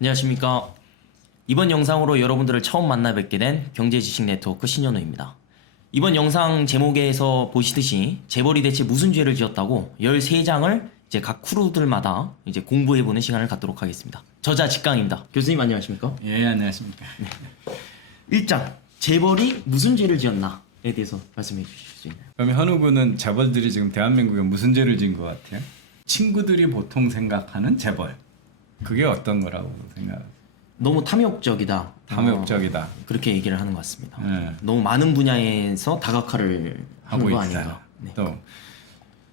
안녕하십니까. 이번 영상으로 여러분들을 처음 만나 뵙게 된 경제지식 네트워크 신현우입니다. 이번 영상 제목에서 보시듯이 재벌이 대체 무슨 죄를 지었다고 13장을 이제 각 크루들마다 이제 공부해보는 시간을 갖도록 하겠습니다. 저자 직강입니다. 교수님 안녕하십니까? 예, 안녕하십니까. 1장 재벌이 무슨 죄를 지었나에 대해서 말씀해 주실 수 있나요? 그러면 현우 군은 재벌들이 지금 대한민국에 무슨 죄를 지은 것 같아요? 친구들이 보통 생각하는 재벌. 그게 어떤 거라고 생각하세요? 너무 탐욕적이다. 탐욕적이다. 그렇게 얘기를 하는 것 같습니다. 네. 너무 많은 분야에서 다각화를 하는 하고 거 있다. 아닌가. 네. 또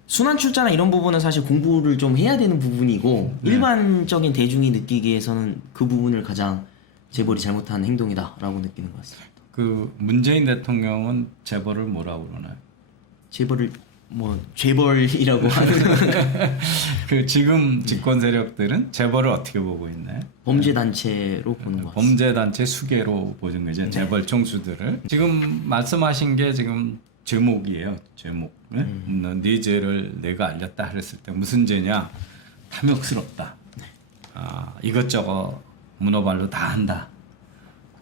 순환 출자나 이런 부분은 사실 공부를 좀 해야 되는 부분이고 일반적인 대중이 느끼기에서는 그 부분을 가장 재벌이 잘못한 행동이다라고 느끼는 것 같습니다. 그 문재인 대통령은 재벌을 뭐라고 그러나요? 재벌을 뭐 재벌이라고 하는 그 지금 집권 세력들은 재벌을 어떻게 보고 있나요? 범죄 단체로 보는 것 같습니다. 범죄 단체 수괴로 보는 거죠. 재벌 총수들을. 지금 말씀하신 게 지금 제목이에요. 제목. 네 죄를 내가 알렸다 그랬을 때 무슨 죄냐? 탐욕스럽다. 이것저것 문어발로 다 한다.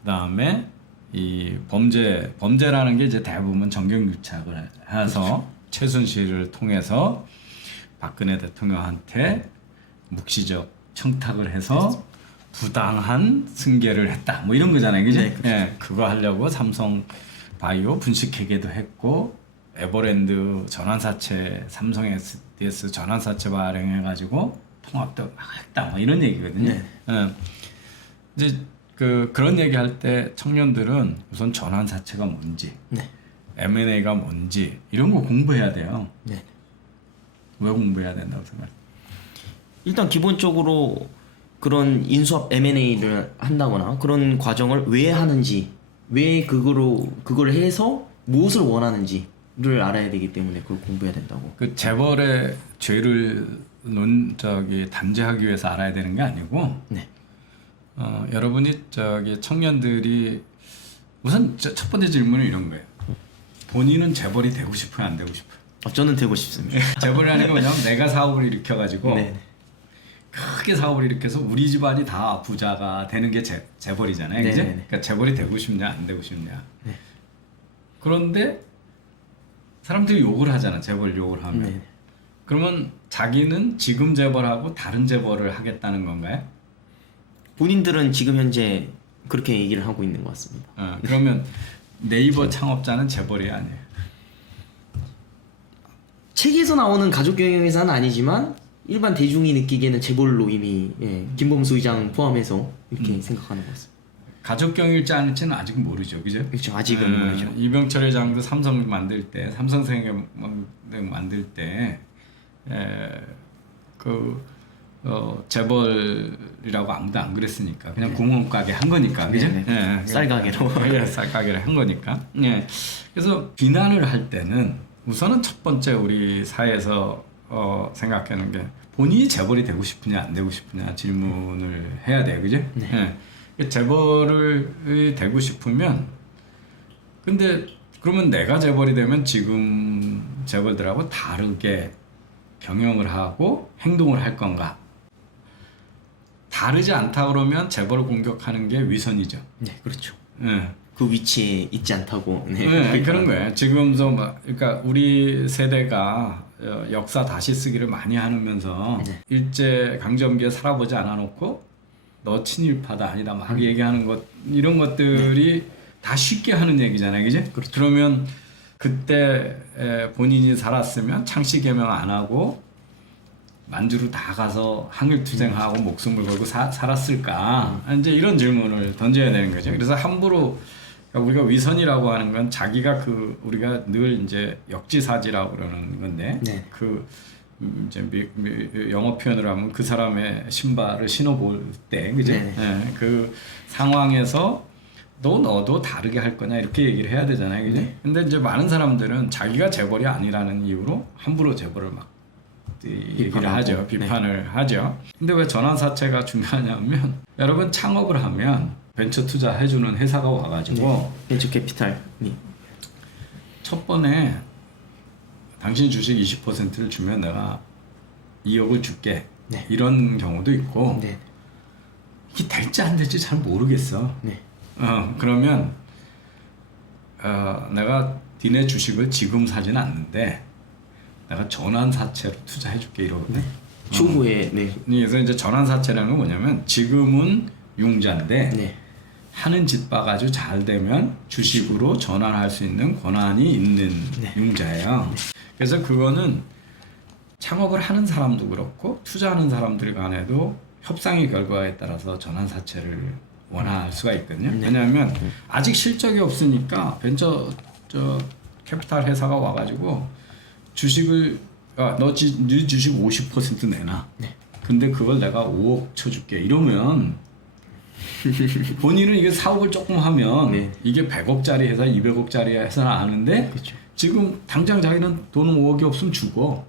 그다음에 이 범죄라는 게 이제 대부분 정경유착을 해서 최순실을 통해서 박근혜 대통령한테 묵시적 청탁을 해서 부당한 승계를 했다. 뭐 이런 거잖아요. 그죠? 네, 그렇죠. 예, 그거 하려고 삼성 바이오 분식회계도 했고 에버랜드 전환사채 삼성 SDS 전환사채 발행해 가지고 통합도 막 했다. 뭐 이런 얘기거든요. 네. 예. 이제 그런 얘기할 때 청년들은 우선 전환사채가 뭔지, 네. M&A가 뭔지 이런 거 공부해야 돼요. 네. 왜 공부해야 된다고 생각해요? 일단 기본적으로 그런 인수합 M&A를 한다거나 그런 과정을 왜 하는지, 왜 그걸 해서 무엇을 원하는지를 알아야 되기 때문에 그걸 공부해야 된다고. 그 재벌의 죄를 단죄하기 위해서 알아야 되는 게 아니고, 네. 여러분이 청년들이 우선 첫 번째 질문은 이런 거예요. 본인은 재벌이 되고 싶어요, 안 되고 싶어요? 저는 되고 싶습니다. 재벌이라는 게 뭐냐면 내가 사업을 일으켜가지고 네. 크게 사업을 일으켜서 우리 집안이 다 부자가 되는 게 재벌이잖아요. 그죠? 네네네. 그러니까 재벌이 되고 싶냐 안 되고 싶냐. 네. 그런데 사람들이 욕을 하잖아. 재벌 욕을 하면. 네. 그러면 자기는 지금 재벌하고 다른 재벌을 하겠다는 건가요? 본인들은 지금 현재 그렇게 얘기를 하고 있는 것 같습니다. 그러면 네이버 창업자는 재벌이 아니에요. 책에서 나오는 가족 경영회사는 아니지만 일반 대중이 느끼기에는 재벌로 이미 김범수 의장 포함해서 이렇게 생각하는 것 같습니다. 가족 경일지 아닐지는 아직 모르죠, 그죠? 그렇죠. 아직은 모르죠. 이병철 회장도 삼성 만들 때, 삼성생명 만들 때, 재벌이라고 아무도 안 그랬으니까 그냥 구멍가게 한 거니까, 그죠? 쌀가게로. 쌀가게를 한 거니까. 그래서 비난을 할 때는 우선은 첫 번째 우리 사회에서 생각하는 게 본인이 재벌이 되고 싶으냐 안 되고 싶으냐 질문을 해야 돼요, 그죠? 재벌을 되고 싶으면 근데 그러면 내가 재벌이 되면 지금 재벌들하고 다르게 경영을 하고 행동을 할 건가? 다르지 않다 그러면 재벌을 공격하는 게 위선이죠. 네, 그렇죠. 네. 그 위치에 있지 않다고. 네, 그런 거예요. 지금도 그러니까 우리 세대가 역사 다시 쓰기를 많이 하면서 일제 강점기에 살아보지 않아 놓고 너 친일파다 아니다 막 얘기하는 것 이런 것들이 다 쉽게 하는 얘기잖아요, 그지? 그렇죠. 그러면 그때 본인이 살았으면 창씨 개명 안 하고 만주로 다 가서 항일투쟁하고 목숨을 걸고 살았을까? 이제 이런 질문을 던져야 되는 거죠. 그래서 함부로 우리가 위선이라고 하는 건 자기가 우리가 늘 이제 역지사지라고 그러는 건데 이제 영어 표현으로 하면 그 사람의 신발을 신어볼 때, 그죠? 그 상황에서 너도 다르게 할 거냐 이렇게 얘기를 해야 되잖아요, 그죠? 근데 이제 많은 사람들은 자기가 재벌이 아니라는 이유로 함부로 재벌을 막 얘기를 하죠, 비판을 하죠. 근데 왜 전환사채가 중요하냐면 여러분 창업을 하면 벤처 투자 해주는 회사가 와가지고 벤처 캐피탈이 첫 번에 당신 주식 20%를 주면 내가 2억을 줄게. 이런 경우도 있고 이게 될지 안 될지 잘 모르겠어. 네. 그러면 내가 니네 주식을 지금 사진 않는데 내가 전환사채로 투자해줄게 이러거든. 추후에 네. 그래서 이제 전환사채라는 건 뭐냐면 지금은 융자인데 네. 하는 짓바가 아주 잘 되면 주식으로 전환할 수 있는 권한이 있는 융자예요. 그래서 그거는 창업을 하는 사람도 그렇고 투자하는 사람들 간에도 협상의 결과에 따라서 전환사채를 원할 수가 있거든요. 왜냐하면 아직 실적이 없으니까 벤처 캐피탈 회사가 와가지고 주식을 너 주식 50% 내놔. 근데 그걸 내가 5억 쳐줄게 이러면 본인은 이게 사업을 조금 하면 이게 100억짜리 회사 200억짜리 회사는 아는데 그렇죠. 지금 당장 자기는 돈 5억이 없으면 죽어.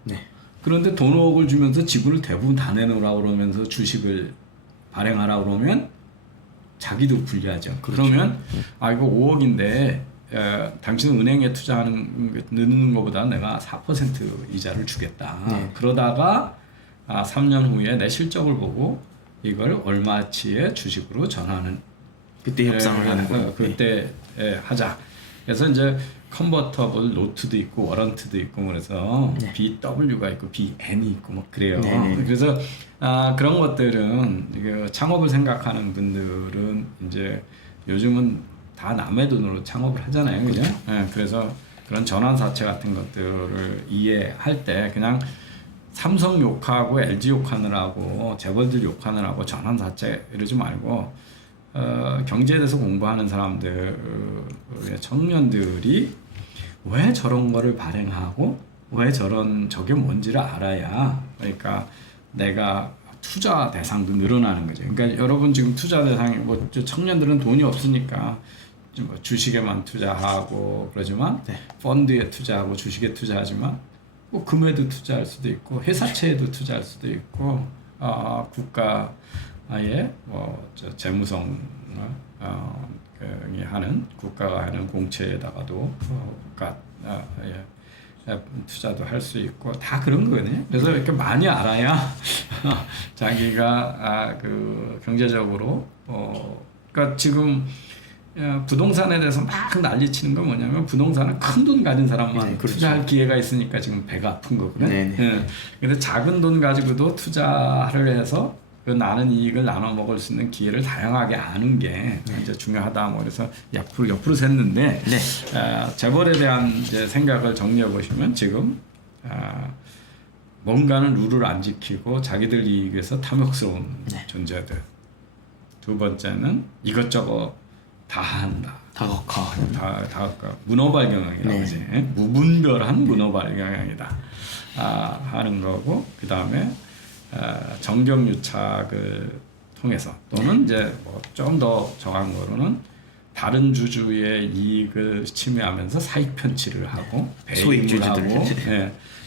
그런데 돈 5억을 주면서 지분을 대부분 다 내놓으라고 그러면서 주식을 발행하라 그러면 자기도 불리하죠. 그러면 이거 5억인데 당신은 은행에 투자하는 넣는 것보다 내가 4% 이자를 주겠다. 그러다가 3년 후에 내 실적을 보고 이걸 얼마치의 주식으로 전하는 그때 협상을 하는 거예요. 그때 하자. 그래서 이제 컨버터블 노트도 있고 워런트도 있고 그래서 BW가 있고 BN이 있고 뭐 그래요. 그래서 그런 것들은 이게 창업을 생각하는 분들은 이제 요즘은 다 남의 돈으로 창업을 하잖아요, 그죠? 그래서 그런 전환사채 같은 것들을 이해할 때 그냥 삼성 욕하고 LG 욕하느라고 재벌들 욕하느라고 전환사채 이러지 말고 경제에 대해서 공부하는 사람들 청년들이 왜 저런 거를 발행하고 왜 저게 뭔지를 알아야 그러니까 내가 투자 대상도 늘어나는 거죠. 그러니까 여러분 지금 투자 대상이 뭐 청년들은 돈이 없으니까 뭐 주식에만 투자하고 그러지만 펀드에 투자하고 주식에 투자하지만 뭐 금에도 투자할 수도 있고 회사채에도 투자할 수도 있고 국가의 뭐 재무성 하는 국가가 하는 공채에다가도 투자도 할 수 있고 다 그런 거거든요. 그래서 이렇게 많이 알아야 자기가 그 경제적으로 그러니까 지금 부동산에 대해서 막 난리치는 건 뭐냐면 부동산은 큰 돈 가진 사람만 투자할 기회가 있으니까 지금 배가 아픈 거거든요. 근데 작은 돈 가지고도 투자를 해서 그 나는 이익을 나눠 먹을 수 있는 기회를 다양하게 아는 게 이제 중요하다. 뭐 그래서 옆으로 샜는데 재벌에 대한 이제 생각을 정리해 보시면 지금 뭔가는 룰을 안 지키고 자기들 이익 위해서 탐욕스러운 존재들. 두 번째는 이것저것 다 한다. 다각화. 문어발 경영이라고 하지. 무분별한 무너발 경영이다. 하는 거고 그 다음에 정경유착을 통해서 또는 이제 뭐 좀 더 정한 거로는 다른 주주의 이익을 침해하면서 사익 편취를 하고 배임을 하고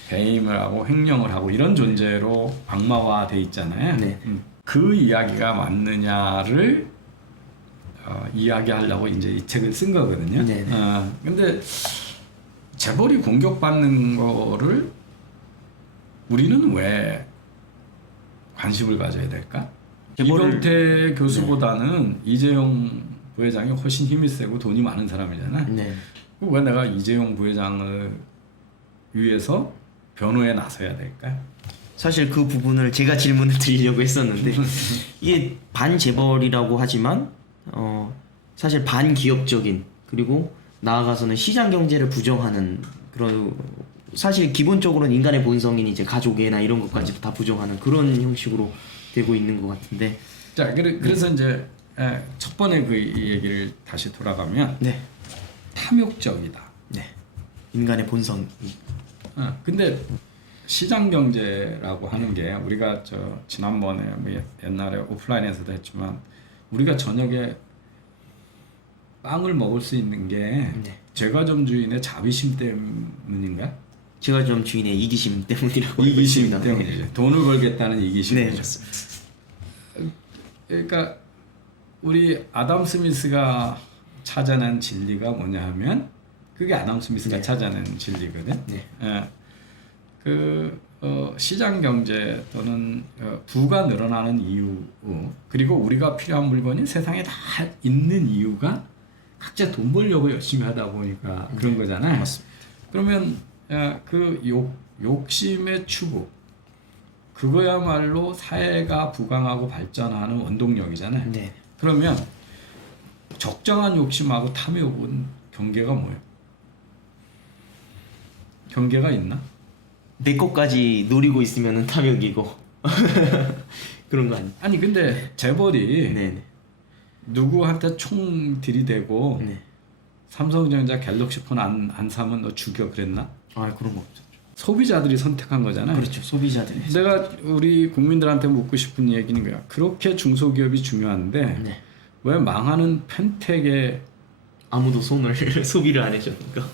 배임을 하고 횡령을 하고 이런 존재로 악마화돼 있잖아요. 그 이야기가 맞느냐를 이야기하려고 이제 이 책을 쓴 거거든요. 근데 재벌이 공격받는 거를 우리는 왜 관심을 가져야 될까? 이병태 교수보다는 이재용 부회장이 훨씬 힘이 세고 돈이 많은 사람이잖아. 왜 내가 이재용 부회장을 위해서 변호에 나서야 될까? 사실 그 부분을 제가 질문을 드리려고 했었는데 이게 반재벌이라고 하지만 사실 반기업적인 그리고 나아가서는 시장 경제를 부정하는 그런 사실 기본적으로는 인간의 본성인 이제 가족애나 이런 것까지 다 부정하는 그런 형식으로 되고 있는 것 같은데. 자, 그래서 이제 첫 번에 그 얘기를 다시 돌아가면 탐욕적이다. 인간의 본성. 근데 시장 경제라고 하는 게 우리가 지난번에 뭐 옛날에 오프라인에서도 했지만 우리가 저녁에 빵을 먹을 수 있는 게 제과점 주인의 자비심 때문인가? 제과점 주인의 이기심 때문이라고 이기심 때문이죠. 돈을 벌겠다는 이기심이죠. 그러니까 우리 아담 스미스가 찾아낸 진리가 뭐냐 하면 그게 아담 스미스가 찾아낸 진리거든. 시장 경제 또는 부가 늘어나는 이유 그리고 우리가 필요한 물건이 세상에 다 있는 이유가 각자 돈 벌려고 열심히 하다 보니까 그런 거잖아요. 맞습니다. 그러면 그 욕심의 추구 그거야말로 사회가 부강하고 발전하는 원동력이잖아요. 네. 그러면 적정한 욕심하고 탐욕은 경계가 뭐예요? 경계가 있나? 내 것까지 노리고 있으면은 탐욕이고 그런 거 아니에요? 아니 근데 재벌이 네네. 누구한테 총 들이대고 네. 삼성전자 갤럭시 폰 안 사면 너 죽여 그랬나? 아 그런 거 없죠. 소비자들이 선택한 거잖아요. 그렇죠. 소비자들이. 내가 우리 국민들한테 묻고 싶은 얘기는 거야. 그렇게 중소기업이 중요한데 네. 왜 망하는 펜텍의 아무도 손을 소비를 안 해주니까.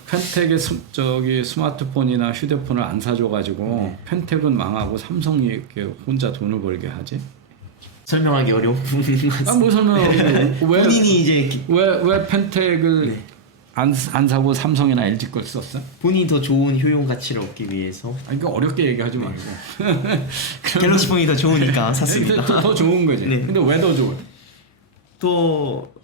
저기 스마트폰이나 휴대폰을 안 사줘가지고 네. 펜텍은 망하고 삼성이 이렇게 혼자 돈을 벌게 하지? 설명하기 어려운 부분인 것 같습니다. 뭐 설명 본인이 이제 왜 펜텍을 네. 안 사고 삼성이나 LG 걸 썼어? 본인이 더 좋은 효용 가치를 얻기 위해서 아니 그 어렵게 얘기하지 말고 갤럭시 폰이 더 좋으니까 샀습니다. 더 좋은 거지. 네. 근데 왜 더 좋아? 또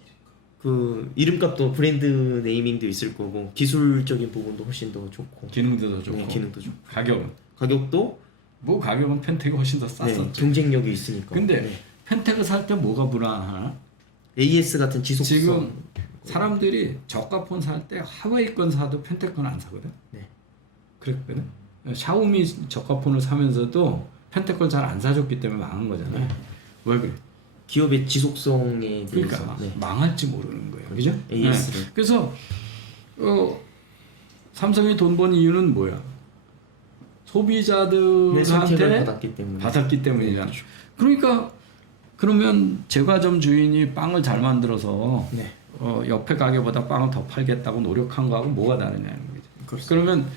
그 이름값도 브랜드 네이밍도 있을 거고 기술적인 부분도 훨씬 더 좋고 기능도 더 좋고 네, 기능도 좋고 가격은 가격도 뭐 가격은 펜텍이 훨씬 더 네, 쌌었지. 경쟁력이 있으니까. 근데 네. 펜텍을 살 때 뭐가 불안하나? AS 같은 지속성 지금 사람들이 저가 폰 살 때 하웨이 건 사도 펜텍 건 안 사거든. 네. 그랬거든. 샤오미 저가 폰을 사면서도 펜텍 걸 잘 안 사줬기 때문에 망한 거잖아요. 왜 그래? 기업의 지속성에 대해서 그러니까 네. 망할지 모르는 거예요. 그죠? AS를. 그래서 삼성이 돈 번 이유는 뭐야? 네, 선택을 소비자들한테 받았기 때문에. 때문이잖아. 그러니까 그러면 제과점 주인이 빵을 잘 만들어서 네. 옆에 가게보다 빵을 더 팔겠다고 노력한 거하고 뭐가 다르냐는 거죠. 그렇습니다. 그러면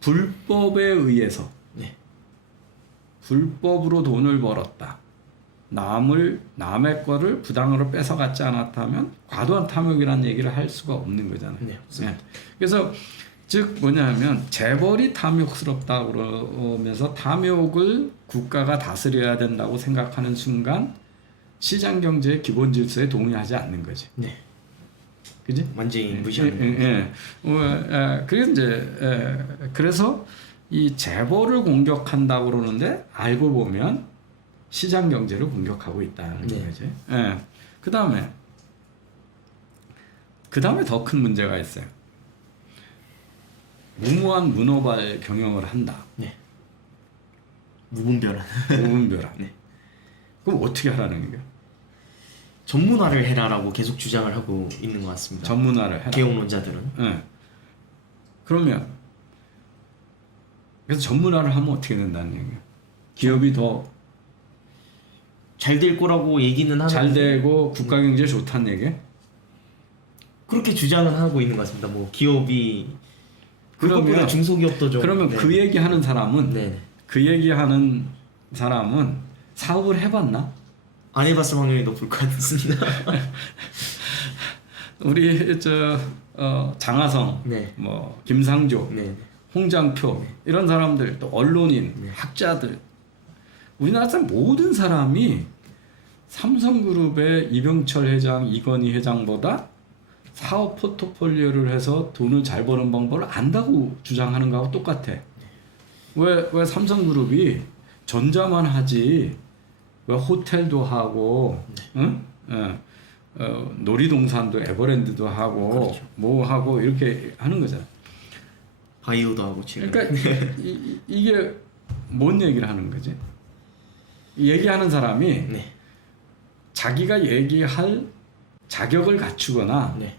불법에 의해서 네. 불법으로 돈을 벌었다. 남의 거를 부당으로 뺏어갔지 않았다면 과도한 탐욕이라는 얘기를 할 수가 없는 거잖아요. 네, 맞습니다. 그래서 즉 뭐냐면 재벌이 탐욕스럽다 그러면서 탐욕을 국가가 다스려야 된다고 생각하는 순간 시장 경제의 기본 질서에 동의하지 않는 거지. 네. 그지? 완전히 무시하는 그래서 이제 그래서 이 재벌을 공격한다고 그러는데 알고 보면 시장 경제를 공격하고 있다는 네. 거지. 예. 그다음에 더 큰 문제가 있어요. 무모한 문어발 경영을 한다. 네. 무분별한 무분별한. 네. 그럼 어떻게 하라는 거야? 전문화를 해라라고 계속 주장을 하고 있는 것 같습니다. 전문화를 해라. 개혁론자들은. 예. 그러면 그래서 전문화를 하면 어떻게 된다는 얘기야? 기업이 더 잘 될 거라고 얘기는 하는데 잘 되고 국가 경제에 좋다는 얘기야? 그렇게 주장은 하고 있는 것 같습니다. 뭐 기업이 그것보다 그러면 중소기업도 좀. 그러면 네. 그 얘기하는 사람은 네. 그 얘기하는 사람은 사업을 해봤나? 안 해봤을 확률이 높을 것 같습니다. 우리 장하성, 네. 뭐 김상조, 네. 홍장표 이런 사람들 또 언론인, 네. 학자들 우리나라 사람 모든 사람이 삼성그룹의 이병철 회장, 이건희 회장보다 사업 포트폴리오를 해서 돈을 잘 버는 방법을 안다고 주장하는 거하고 똑같아. 왜 삼성그룹이 전자만 하지 왜 호텔도 하고 응? 놀이동산도 에버랜드도 하고 그렇죠. 뭐 하고 이렇게 하는 거잖아. 바이오도 하고 지금. 그러니까 이게 뭔 얘기를 하는 거지? 얘기하는 사람이 네. 자기가 얘기할 자격을 갖추거나 네.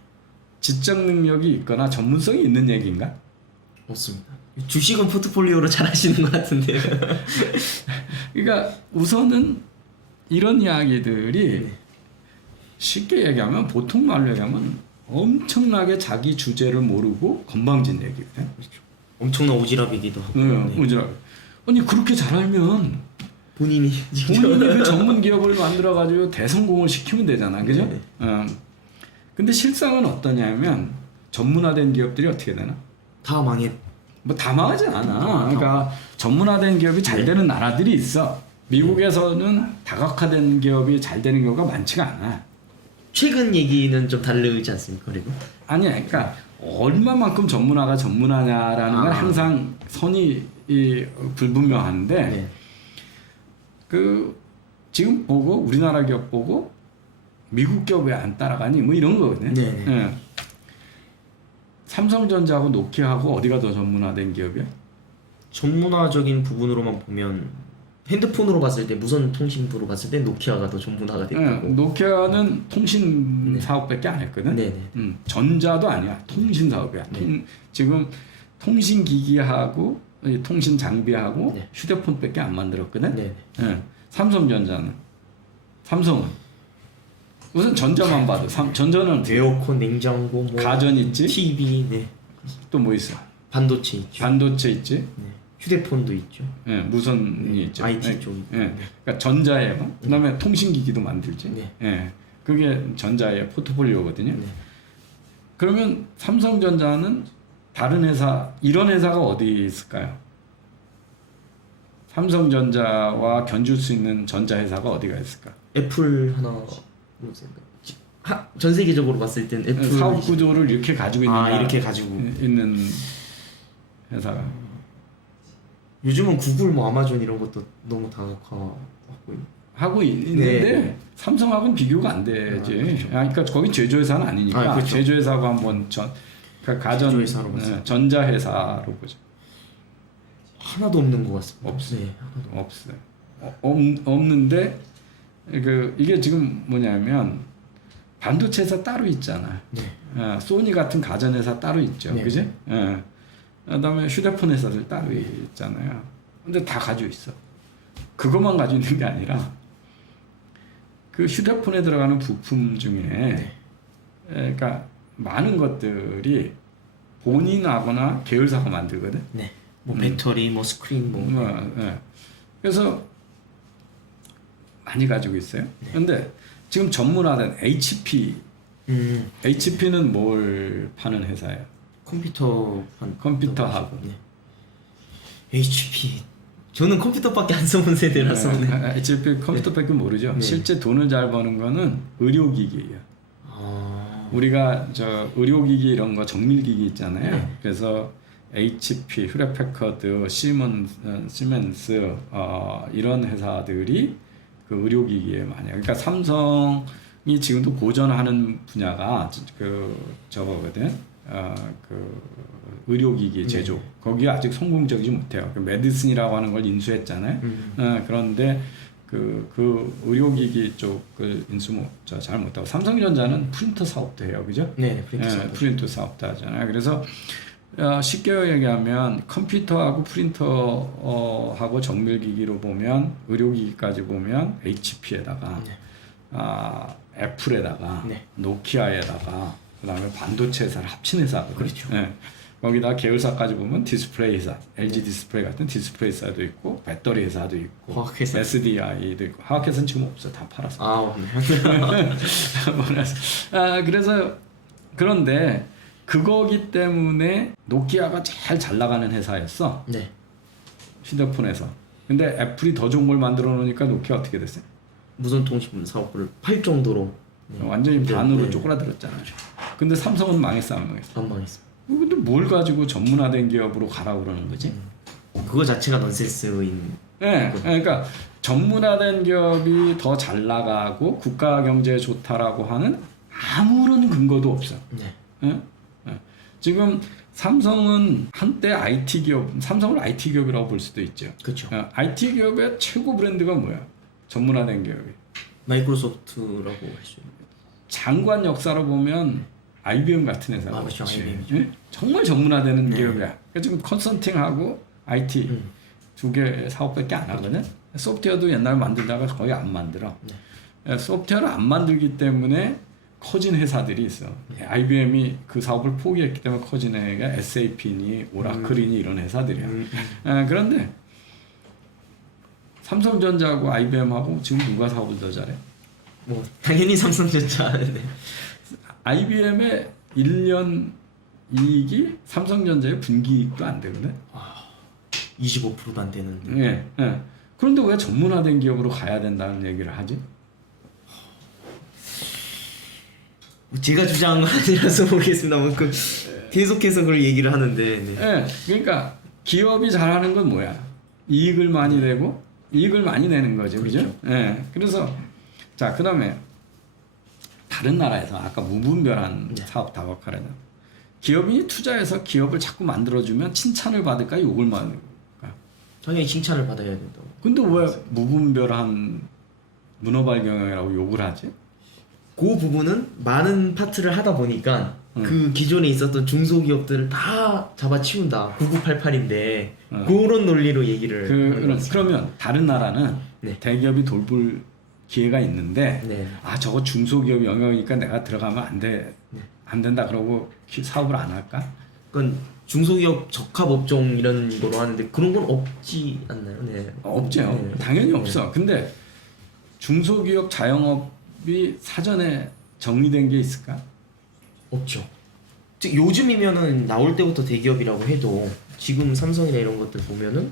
지적 능력이 있거나 전문성이 있는 얘기인가? 없습니다. 주식은 포트폴리오로 잘 하시는 것 같은데. 그러니까 우선은 이런 이야기들이 네. 쉽게 얘기하면 보통 말로 얘기하면 엄청나게 자기 주제를 모르고 건방진 얘기거든. 엄청난 오지랖이기도 하고. 네. 오지랖. 아니 그렇게 잘 알면 본인이 그 전문 기업을 만들어 가지고 대성공을 시키면 되잖아, 그죠? 네네. 근데 실상은 어떠냐면 전문화된 기업들이 어떻게 되나? 다 망해. 뭐 다 망하지 않아. 그러니까 전문화된 기업이 잘 되는 나라들이 있어. 미국에서는 다각화된 기업이 잘 되는 경우가 많지가 않아. 최근 얘기는 좀 다르지 않습니까? 그리고 아니야, 그러니까 얼마만큼 전문화가 전문화냐라는 건 항상 선이 불분명한데 네. 그 지금 보고 우리나라 기업 보고 미국 기업 왜 안 따라가니 뭐 이런 거거든. 네. 예. 삼성전자하고 노키아하고 어디가 더 전문화된 기업이야? 전문화적인 부분으로만 보면 핸드폰으로 봤을 때 무선 통신부로 봤을 때 노키아가 더 전문화가 됐고 노키아는 통신 네. 사업밖에 안 했거든. 네네. 전자도 아니야. 통신 사업이야. 네. 지금 통신 기기하고 통신 장비하고 네. 휴대폰밖에 안 만들었거든. 네네. 삼성전자는 삼성은 우선 전자만 봐도 전자는 에어컨, 냉장고, 뭐 가전 있지. TV, 네. 또 뭐 있어? 반도체 있죠. 반도체 있지. 네. 휴대폰도 있죠. 무선이 있죠. IT 쪽이. 그러니까 전자예요. 그다음에 통신기기도 만들지. 네. 그게 전자의 포트폴리오거든요. 네. 그러면 삼성전자는 다른 회사 이런 회사가 어디 있을까요? 삼성전자와 견줄 수 있는 전자 회사가 어디가 있을까? 애플 하나 전 세계적으로 봤을 땐 애플 사업 구조를 이렇게 가지고 있는 이렇게 가지고 있는 회사가 요즘은 구글 뭐 아마존 이런 것도 너무 다각화하고 하고 있는데 네. 삼성하고는 비교가 안 되지. 그렇죠. 그러니까 거기 제조회사는 아니니까 그렇죠. 제조회사고 한번 그러니까 가전 제조회사로 봤을 전자회사로 보죠. 하나도 없는 것 같습니다. 없어요. 네, 하나도 없어요. 없는데 이게 지금 뭐냐면 반도체 회사 따로 있잖아. 네. 소니 같은 가전 회사 따로 있죠. 네. 그지? 그다음에 휴대폰 회사들 따로 있잖아요. 근데 다 가지고 있어. 그것만 가지고 있는 게 아니라 그 휴대폰에 들어가는 부품 중에 그러니까 많은 것들이 본인하거나 계열사가 만들거든. 네. 뭐 배터리, 뭐 스크린, 그래서 많이 가지고 있어요. 근데 지금 전문화된 HP는 뭘 파는 회사예요? 컴퓨터하고. 네. HP 저는 컴퓨터밖에 안 써본 세대라서 HP 컴퓨터밖에 모르죠. 네. 실제 돈을 잘 버는 거는 의료기기예요. 우리가 의료기기 이런 거 정밀기기 있잖아요. 네. 그래서 HP, 휴레패커드, 시멘스 이런 회사들이 그 의료기기에 많이. 그러니까 삼성이 지금도 고전하는 분야가 저거거든. 그 의료기기 제조. 거기 아직 성공적이지 못해요. 그 메디슨이라고 하는 걸 인수했잖아요. 그런데 그 의료기기 쪽을 잘 못하고 삼성전자는 프린터 사업도 해요, 그죠? 네, 프린터 사업도 하잖아요. 그래서 쉽게 얘기하면 컴퓨터하고 프린터하고 정밀기기로 보면 의료기기까지 보면 HP에다가 애플에다가 노키아에다가 그다음에 반도체 회사를 합친 회사거든요. 그렇죠. 거기다 계열사까지 보면 디스플레이 회사, LG 디스플레이 같은 디스플레이 회사도 있고 배터리 회사도 있고 화학회사. SDI도 있고 화학회사는 지금 없어. 다 팔았어. 네. 그래서 그런데 그거기 때문에 노키아가 제일 잘 나가는 회사였어. 네. 휴대폰에서. 근데 애플이 더 좋은 걸 만들어 놓으니까 노키아 어떻게 됐어요? 무선 통신 사업을 팔 정도로 완전히 반으로 쪼그라들었잖아요. 근데 삼성은 망했어, 안 망했어? 안 망했어. 근데 뭘 가지고 전문화된 기업으로 가라고 그러는 거지? 그거 자체가 넌센스인. 네, 그러니까 전문화된 기업이 더 잘 나가고 국가 경제에 좋다라고 하는 아무런 근거도 없어. 네. 지금 삼성은 한때 IT 기업, 삼성을 IT 기업이라고 볼 수도 있죠. 그렇죠. IT 기업의 최고 브랜드가 뭐야? 전문화된 기업이. 마이크로소프트라고 할 수 있는. 장관 역사로 보면 IBM 같은 회사가 그렇죠. 있지. IBM이죠. 응? 정말 전문화되는 기업이야. 그러니까 지금 컨설팅하고 IT 두 개 사업밖에 안 하거든. 소프트웨어도 옛날 만들다가 거의 안 만들어. 소프트웨어를 안 만들기 때문에 커진 회사들이 있어. IBM이 그 사업을 포기했기 때문에 커진 애가 SAP니 오라클이니 이런 회사들이야. 그런데 삼성전자하고 IBM하고 지금 누가 사업을 더 잘해? 뭐 당연히 삼성전자. 네. IBM의 1년 이익이 삼성전자의 분기이익도 안 되거든. 25%도 안 되는데. 예, 예. 그런데 왜 전문화된 기업으로 가야 된다는 얘기를 하지? 제가 주장한 건 아니라서 모르겠습니다만 계속해서 그걸 얘기를 하는데. 네. 예, 그러니까 기업이 잘하는 건 뭐야? 이익을 많이 내고 이익을 많이 내는 거죠, 그죠? 예, 그래서 자 그다음에 다른 나라에서 아까 무분별한 사업 다각화라는 기업이 투자해서 기업을 자꾸 만들어주면 칭찬을 받을까 욕을 받을까? 당연히 칭찬을 받아야 된다고. 근데 왜 무분별한 문어발 경영이라고 욕을 하지? 그 부분은 많은 파트를 하다 보니까 그 기존에 있었던 중소기업들을 다 잡아치운다. 9988인데 그런 논리로 얘기를 하는 것 같습니다. 그러면 다른 나라는 네. 대기업이 돌볼 기회가 있는데 네. 아 저거 중소기업 영역이니까 내가 들어가면 안 된다 그러고 사업을 안 할까? 그건 중소기업 적합업종 이런 거로 하는데 그런 건 없지 않나요? 네. 없죠. 네. 당연히 없어. 근데 중소기업 자영업이 사전에 정리된 게 있을까? 없죠. 즉 요즘이면은 나올 때부터 대기업이라고 해도 지금 삼성이나 이런 것들 보면은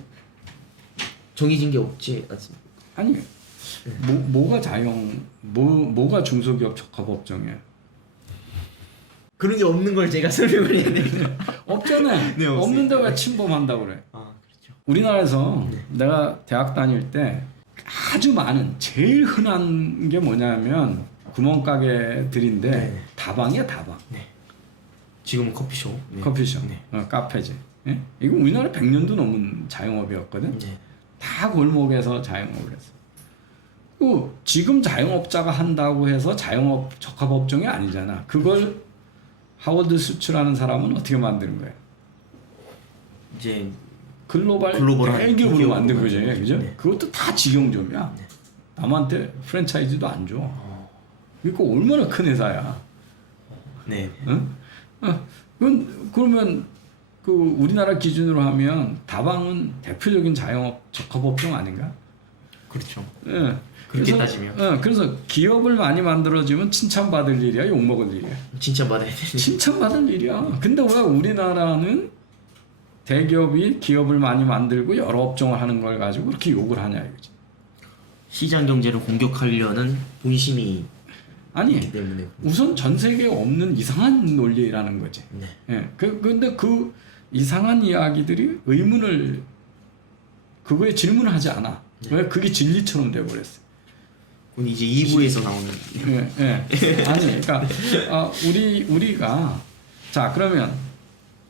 정해진 게 없지 않습니까? 아니 뭐가 뭐가 중소기업 적합업종이야? 그런 게 없는 걸 제가 설명을 해야 돼요. 없잖아요. 네, 없는데 왜 침범한다고 그래? 아 그렇죠. 우리나라에서 내가 대학 다닐 때 아주 많은 제일 흔한 게 뭐냐면 구멍가게들인데 네. 다방이야 다방. 지금은 커피숍. 네. 커피숍, 네. 카페지. 예? 이거 우리나라 100년도 넘은 자영업이었거든. 네. 다 골목에서 자영업을 했어. 그 지금 자영업자가 한다고 해서 자영업 적합업종이 아니잖아. 그걸 하워드 수츠라는 사람은 어떻게 만드는 거야? 이제 글로벌한 대기업으로 기업으로 만든 거지, 만든 그죠? 거죠. 네. 그것도 다 직영점이야. 남한테 프랜차이즈도 안 줘. 그러니까 얼마나 큰 회사야. 네. 응? 그러면 그 우리나라 기준으로 하면 다방은 대표적인 자영업 적합업종 아닌가? 그렇죠. 예. 그렇게 따지면. 그래서 기업을 많이 만들어주면 칭찬받을 일이야, 욕먹을 일이야. 칭찬받아야 되는. 칭찬받을 일이야. 근데 왜 우리나라는 대기업이 기업을 많이 만들고 여러 업종을 하는 걸 가지고 그렇게 욕을 하냐 이거지. 시장 경제를 공격하려는 본심이 아니 있기 때문에. 우선 전 세계에 없는 이상한 논리라는 거지. 네. 예. 근데 그 이상한 이야기들이 그거에 질문을 하지 않아. 왜 그게 진리처럼 돼버렸어. 그건 이제 2부에서 나오는. 예, 예. 아니, 그러니까 우리가 자 그러면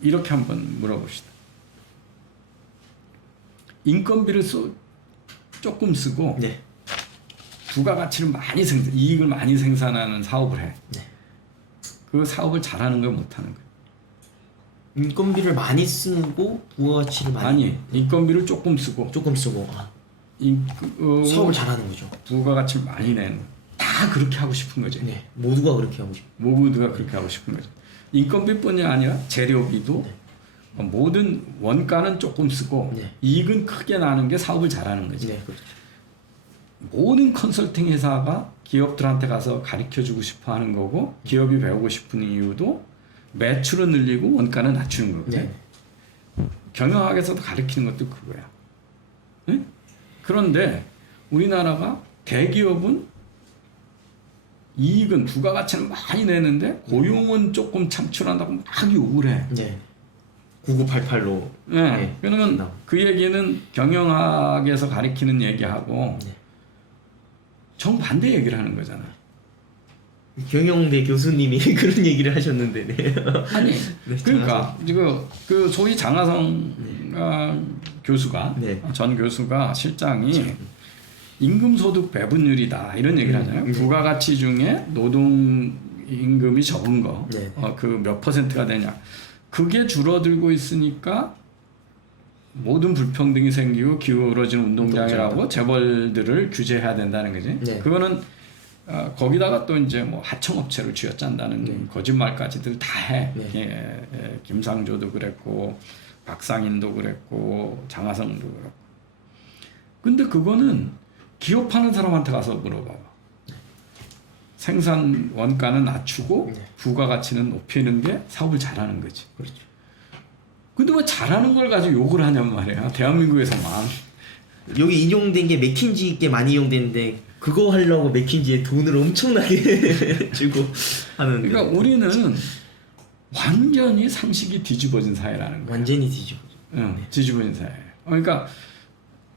이렇게 한번 물어봅시다. 인건비를 조금 쓰고 네. 부가가치를 많이 이익을 많이 생산하는 사업을 해. 네. 그 사업을 잘하는 거야, 못하는 거야? 인건비를 많이 쓰고 부가가치를 많이. 아니, 인건비를 조금 쓰고 조금 쓰고. 사업을 잘하는 거죠. 부가가치를 많이 내는 거야. 다 그렇게 하고 싶은 거지. 네. 모두가 그렇게 하고 싶어. 모두가 그렇게 하고 싶은 거지. 인건비뿐이 아니라 재료비도 모든 원가는 조금 쓰고 네. 이익은 크게 나는 게 사업을 잘하는 거지. 네, 그렇죠. 모든 컨설팅 회사가 기업들한테 가서 가르쳐주고 싶어 하는 거고 기업이 배우고 싶은 이유도 매출을 늘리고 원가는 낮추는 거거든. 네. 경영학에서도 가르치는 것도 그거야. 응? 그런데 우리나라가 대기업은 이익은 부가가치는 많이 내는데 고용은 조금 창출한다고 막 욕을 해. 네. 9988로. 네. 네. 그러면 그 얘기는 경영학에서 가르치는 얘기하고 네. 정반대 얘기를 하는 거잖아. 경영대 교수님이 그런 얘기를 하셨는데. 네. 아니, 네, 그러니까 그 소위 장하성 교수가 네. 전 교수가 실장이 임금소득 배분율이다 이런 얘기를 하잖아요. 부가가치 중에 노동 임금이 적은 거, 네. 그 몇 퍼센트가 되냐. 그게 줄어들고 있으니까 모든 불평등이 생기고 기울어진 운동장이라고 재벌들을 규제해야 된다는 거지. 네. 그거는 거기다가 또 이제 뭐 하청업체를 쥐어짠다는 거짓말까지들 다 해. 네. 김상조도 그랬고 박상인도 그랬고 장하성도 그랬고. 근데 그거는 기업하는 사람한테 가서 물어봐봐. 생산 원가는 낮추고 네. 부가가치는 높이는 게 사업을 잘하는 거지. 그렇죠. 근데 왜 잘하는 걸 가지고 욕을 하냔 말이야. 대한민국에서만. 여기 인용된 게 맥킨지께 많이 이용되는데 그거 하려고 맥킨지에 돈을 엄청나게 주고 하는. 그러니까 우리는 완전히 상식이 뒤집어진 사회라는 거야. 완전히 뒤집어. 응, 뒤집어진 사회. 그러니까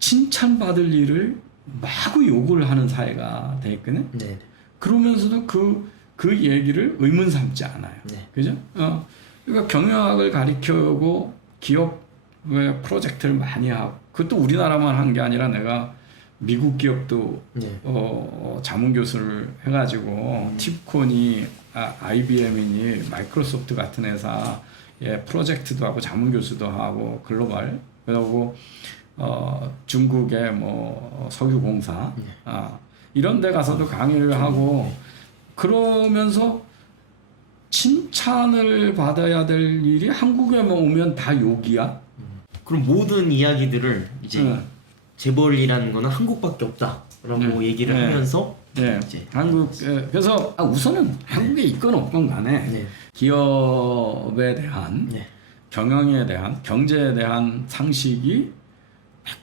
칭찬받을 일을 마구 욕을 하는 사회가 돼 있거든. 네. 그러면서도 그 얘기를 의문 삼지 않아요. 네. 그죠? 그러니까 경영학을 가르치고 기업의 프로젝트를 많이 하고, 그것도 우리나라만 한 게 아니라 내가 미국 기업도 네. 자문 교수를 해가지고 팁콘이 IBM이니 마이크로소프트 같은 회사 프로젝트도 하고 자문 교수도 하고 글로벌, 그리고 중국의 뭐 석유공사 이런 데 가서도 강의를 하고, 그러면서 칭찬을 받아야 될 일이 한국에만 오면 다 욕이야. 그럼 모든 이야기들을 이제 재벌이라는 거는 한국밖에 없다라고 얘기를 네. 하면서 네, 이제 한국 그래서 우선은 한국에 있건 없건 간에 네. 기업에 대한 네. 경영에 대한 경제에 대한 상식이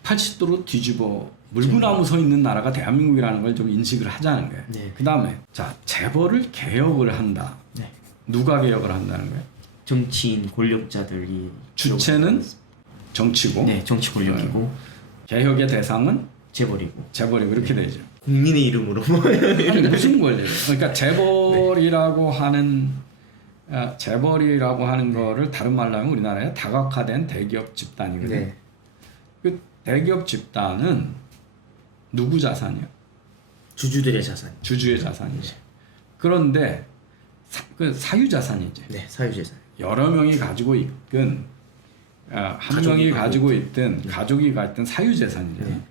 180도로 뒤집어 물구나무 서 있는 나라가 대한민국이라는 걸 좀 인식을 하자는 거예요. 네. 그 다음에 자 재벌을 개혁을 한다. 네. 누가 개혁을 한다는 거예요? 정치인 권력자들이 주체는 정치고, 네, 정치 권력이고 개혁의 대상은 재벌이고 재벌이고 이렇게 되죠. 국민의 이름으로 아니, 무슨 권리예요? 그러니까 재벌이라고 하는 재벌이라고 하는 거를 다른 말로 하면 우리나라에 다각화된 대기업 집단이거든요. 네. 그 대기업 집단은 누구 자산이야? 주주들의 자산. 주주의 자산이지. 그런데 그 사유 자산이지. 네, 사유재산. 여러 명이 가지고 있든 한 가족이 명이 가지고 가지고 있든 가족이 가있든 사유 재산이잖아. 네.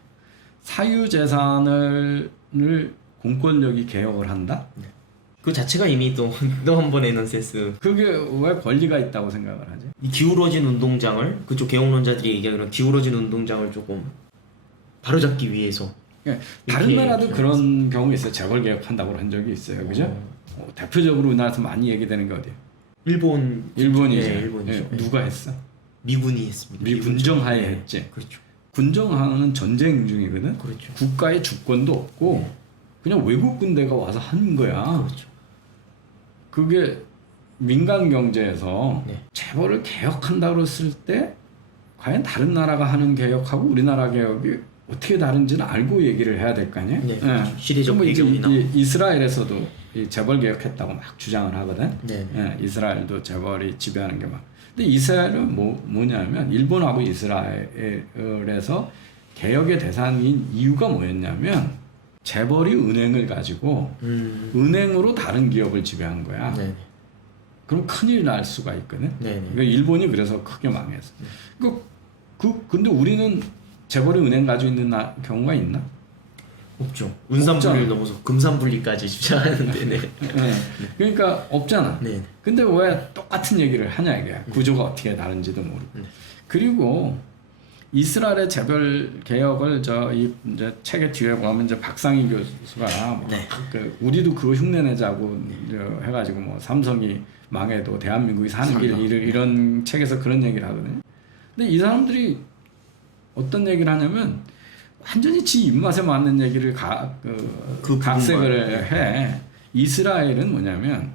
사유 재산을 공권력이 개혁을 한다? 그 자체가 이미 또 한 번의 넌센스. 그게 왜 권리가 있다고 생각을 하지? 이 기울어진 운동장을 그쪽 개혁론자들이 얘기하는 기울어진 운동장을 조금 바로잡기 위해서. 그러니까 다른 나라도 그런 경우 있어요. 재벌 개혁한다고 한 적이 있어요. 그죠? 대표적으로 우리나라에서 많이 얘기되는 게 어디예요? 일본이죠. 네, 일본이죠. 누가 했어? 미군이 했습니다. 미 군정하에 했지. 그렇죠. 군정하는 전쟁 중이거든. 그렇죠. 국가의 주권도 없고 그냥 외국 군대가 와서 하는 거야. 그렇죠. 그게 민간 경제에서 네. 재벌을 개혁한다고 했을 때 과연 다른 나라가 하는 개혁하고 우리나라 개혁이 어떻게 다른지는 알고 얘기를 해야 될 거 아니에요? 네, 그렇죠. 시대적 뭐 이제 배경이나. 이스라엘에서도 이 재벌 개혁했다고 막 주장을 하거든. 네. 이스라엘도 재벌이 지배하는 게 막. 근데 이스라엘은 뭐냐면 일본하고 이스라엘에서 개혁의 대상인 이유가 뭐였냐면 재벌이 은행을 가지고 은행으로 다른 기업을 지배한 거야. 네. 그럼 큰일 날 수가 있거든. 네. 그러니까 일본이 그래서 크게 망했어. 근데 우리는 재벌이 은행 가지고 있는 경우가 있나? 없죠. 운산분리를 넘어서 금산분리까지 주장하는데. 네. 네. 그러니까 없잖아. 네. 근데 왜 똑같은 얘기를 하냐 이게. 구조가 어떻게 다른지도 모르고. 그리고 이스라엘의 재벌 개혁을 이제 책의 뒤에 보면 이제 박상희 교수가 우리도 그거 흉내내자고 해가지고 뭐 삼성이 망해도 대한민국이 사는 길 이런 책에서 그런 얘기를 하거든요. 근데 이 사람들이 어떤 얘기를 하냐면 완전히 지 입맛에 맞는 얘기를 각색을 해. 이스라엘은 뭐냐면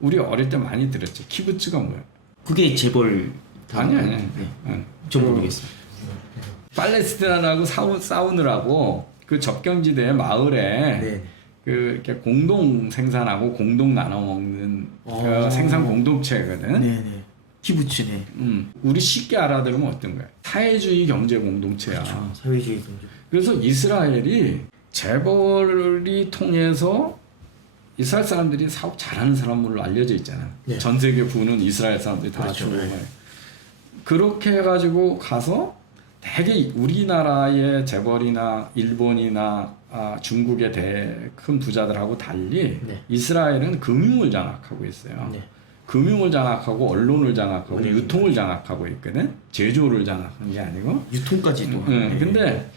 우리 어릴 때 많이 들었죠. 키부츠가 뭐야? 그게 재벌. 아니. 네. 전 모르겠습니다. 팔레스티나라고 싸우느라고 그 접경지대 마을에 네. 이렇게 공동 생산하고 공동 나눠 먹는 그 생산 공동체거든. 네네. 키부츠네. 우리 쉽게 알아들으면 어떤 거야? 사회주의 경제 공동체야. 그렇죠. 사회주의 경제. 그래서 이스라엘이 재벌이 통해서 이스라엘 사람들이 사업 잘하는 사람으로 알려져 있잖아. 네. 전 세계 부는 이스라엘 사람들이 다 그렇죠. 주고. 그렇게 해가지고 가서 되게 우리나라의 재벌이나 일본이나 중국의 큰 부자들하고 달리 이스라엘은 금융을 장악하고 있어요. 네. 금융을 장악하고 언론을 장악하고 유통을 장악하고 있거든. 제조를 장악하는 게 아니고 유통까지도. 근데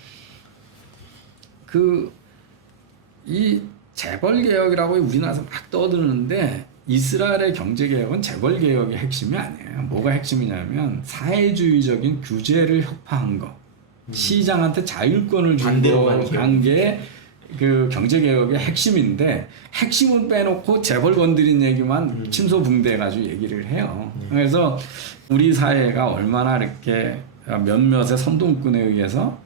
이 재벌 개혁이라고 우리나라에서 막 떠드는데 이스라엘의 경제 개혁은 재벌 개혁의 핵심이 아니에요. 뭐가 핵심이냐면 사회주의적인 규제를 협파한 거, 시장한테 자율권을 반대로 주고 간 게 그 경제 개혁의 핵심인데 핵심은 빼놓고 재벌 건드린 얘기만 침소붕대해가지고 얘기를 해요. 그래서 우리 사회가 얼마나 이렇게 몇몇의 선동꾼에 의해서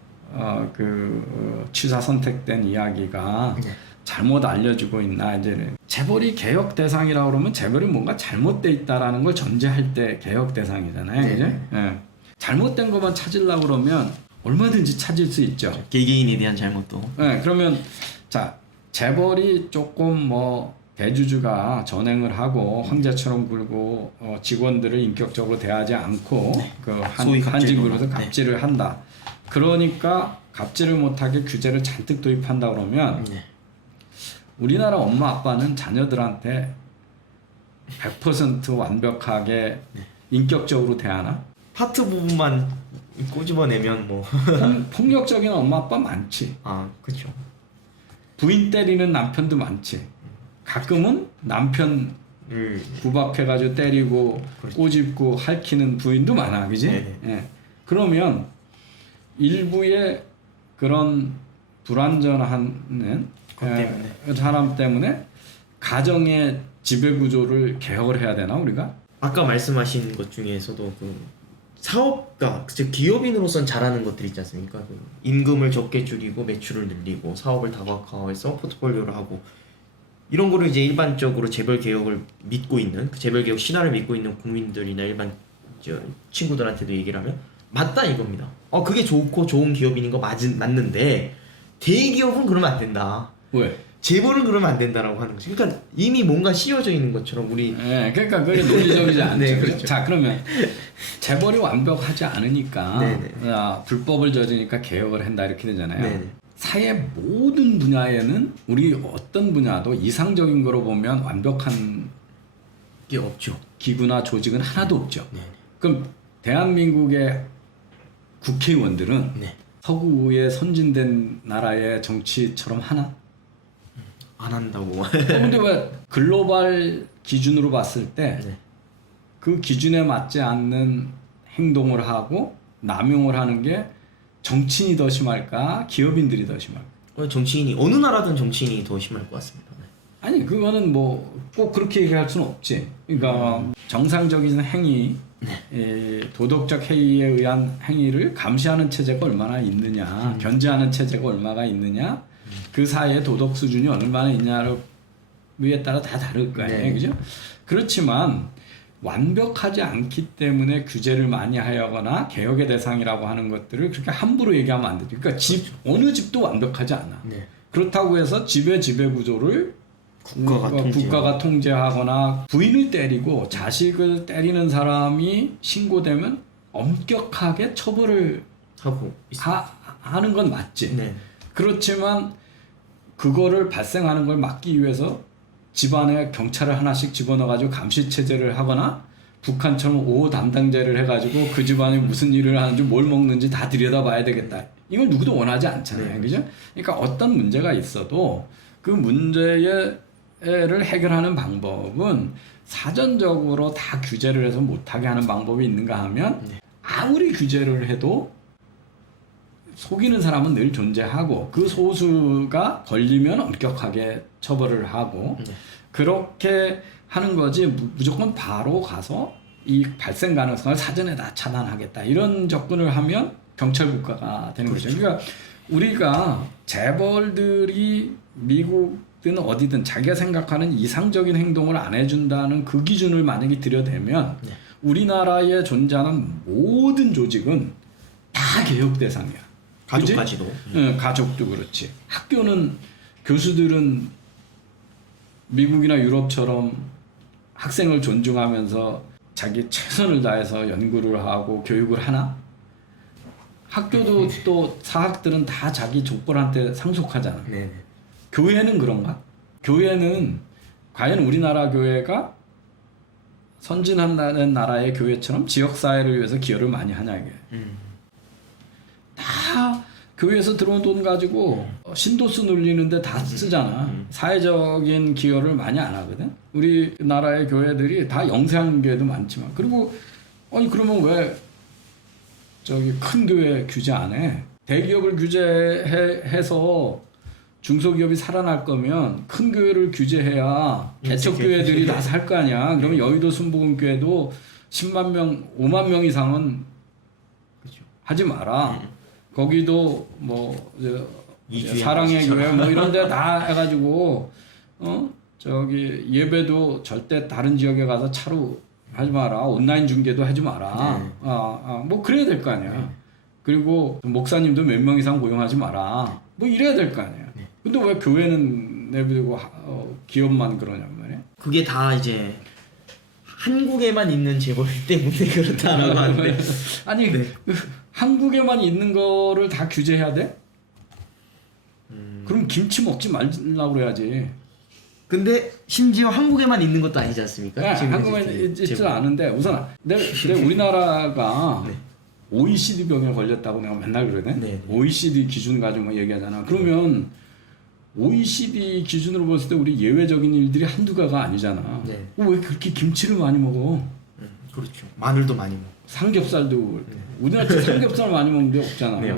취사 선택된 이야기가 잘못 알려지고 있나. 이제 재벌이 개혁 대상이라고 그러면 재벌이 뭔가 잘못돼 있다라는 걸 전제할 때 개혁 대상이잖아요. 그죠? 예. 잘못된 것만 찾으려고 그러면 얼마든지 찾을 수 있죠. 개개인에 대한 잘못도. 네, 그러면 자 재벌이 조금 뭐 대주주가 전횡을 하고 황제처럼 굴고 직원들을 인격적으로 대하지 않고 소위 한직으로서 갑질을 한다. 그러니까 갑질을 못하게 규제를 잔뜩 도입한다 그러면 우리나라 엄마 아빠는 자녀들한테 100% 완벽하게 인격적으로 대하나? 파트 부분만 꼬집어내면 뭐. 폭력적인 엄마 아빠 많지. 아, 그렇죠. 부인 때리는 남편도 많지. 가끔은 남편 구박해가지고 때리고 꼬집고 핥히는 부인도 많아, 그지? 예. 그러면 일부의 그런 불완전한 사람 때문에 가정의 지배 구조를 개혁을 해야 되나 우리가? 아까 말씀하신 것 중에서도 그 사업가, 즉 기업인으로선 잘하는 것들 있지 않습니까? 그 임금을 적게 줄이고 매출을 늘리고 사업을 다각화해서 포트폴리오를 하고 이런 거를 이제 일반적으로 재벌 개혁을 믿고 있는 그 재벌 개혁 신화를 믿고 있는 국민들이나 일반 친구들한테도 얘기를 하면 맞다 이겁니다. 그게 좋고 좋은 기업인인 거 맞는데 대기업은 그러면 안 된다. 왜? 재벌은 그러면 안 된다라고 하는 거죠. 그러니까 이미 뭔가 씌워져 있는 것처럼 우리. 네, 그러니까 그게 논리적이지 않죠. 네, 그렇죠. 자, 그러면 재벌이 완벽하지 않으니까 불법을 저지니까 개혁을 한다 이렇게 되잖아요. 네네. 사회 모든 분야에는 우리 어떤 분야도 이상적인 거로 보면 완벽한 게 없죠. 기구나 조직은 하나도 없죠. 네. 그럼 대한민국의 국회의원들은 서구의 선진된 나라의 정치처럼 하나? 안 한다고. 근데 왜 글로벌 기준으로 봤을 때 그 기준에 맞지 않는 행동을 하고 남용을 하는 게 정치인이 더 심할까 기업인들이 더 심할까? 정치인이 어느 나라든 정치인이 더 심할 것 같습니다. 아니 그거는 뭐 꼭 그렇게 얘기할 수는 없지. 그러니까 정상적인 행위, 도덕적 해이에 의한 행위를 감시하는 체제가 얼마나 있느냐, 견제하는 체제가 얼마나 있느냐, 그 사이의 도덕 수준이 얼마나 있냐를 따라 다 다를 거 아니에요, 그죠? 그렇지만 완벽하지 않기 때문에 규제를 많이 하거나 개혁의 대상이라고 하는 것들을 그렇게 함부로 얘기하면 안 되죠. 그러니까 어느 집도 완벽하지 않아. 그렇다고 해서 지배 구조를 국가가 통제하거나 부인을 때리고 자식을 때리는 사람이 신고되면 엄격하게 처벌을 하고 하는 건 맞지. 네. 그렇지만 그거를 발생하는 걸 막기 위해서 집안에 경찰을 하나씩 집어넣어가지고 감시 체제를 하거나 북한처럼 5호 담당제를 해가지고 그 집안에 무슨 일을 하는지 뭘 먹는지 다 들여다봐야 되겠다. 이걸 누구도 원하지 않잖아요, 그죠? 그러니까 어떤 문제가 있어도 그 문제를 해결하는 방법은 사전적으로 다 규제를 해서 못하게 하는 방법이 있는가 하면 아무리 규제를 해도 속이는 사람은 늘 존재하고 그 소수가 걸리면 엄격하게 처벌을 하고 그렇게 하는 거지 무조건 바로 가서 이 발생 가능성을 사전에 다 차단하겠다 이런 접근을 하면 경찰 국가가 되는 거죠. 그러니까 우리가 재벌들이 미국든 어디든 자기가 생각하는 이상적인 행동을 안 해준다는 그 기준을 만약에 들여대면 우리나라에 존재하는 모든 조직은 다 개혁 대상이야. 가족까지도. 응, 가족도 그렇지. 학교는 교수들은 미국이나 유럽처럼 학생을 존중하면서 자기 최선을 다해서 연구를 하고 교육을 하나? 학교도 또 사학들은 다 자기 족벌한테 상속하잖아. 교회는 그런가? 교회는 과연 우리나라 교회가 선진한다는 나라의 교회처럼 지역사회를 위해서 기여를 많이 하냐 이게. 다 교회에서 들어온 돈 가지고 신도수 늘리는데 다 쓰잖아. 사회적인 기여를 많이 안 하거든. 우리나라의 교회들이 다 영세한 교회도 많지만 그리고 아니 그러면 왜 저기 큰 교회 규제 안 해? 대기업을 규제해서 중소기업이 살아날 거면 큰 교회를 규제해야 개척 교회들이 다 살 거 아니야. 그러면 여의도 순복음교회도 10만 명, 5만 명 이상은 하지 마라. 거기도 뭐 사랑의 교회 뭐 이런 데 다 해가지고 저기 예배도 절대 다른 지역에 가서 차로 하지 마라. 온라인 중계도 하지 마라. 뭐 그래야 될 거 아니야. 그리고 목사님도 몇 명 이상 고용하지 마라. 뭐 이래야 될 거 아니야. 근데 왜 교회는 내비두고 기업만 그러냔 말이야. 그게 다 이제 한국에만 있는 재벌 때문에 그렇다라고 하는데 아니 한국에만 있는 거를 다 규제해야 돼? 그럼 김치 먹지 말라고 그래야지. 근데 심지어 한국에만 있는 것도 아니지 않습니까? 네, 한국에 있지 않은데 우선 내가 우리나라가 OECD 병에 걸렸다고 내가 맨날 그러거든. 네. OECD 기준 가지고 막 얘기하잖아. 그러면 OECD 기준으로 봤을 때 우리 예외적인 일들이 한두 가가 아니잖아. 네. 왜 그렇게 김치를 많이 먹어? 그렇죠. 마늘도 많이 먹고. 삼겹살도 우리나라 삼겹살 많이 먹는 데 없잖아. 네,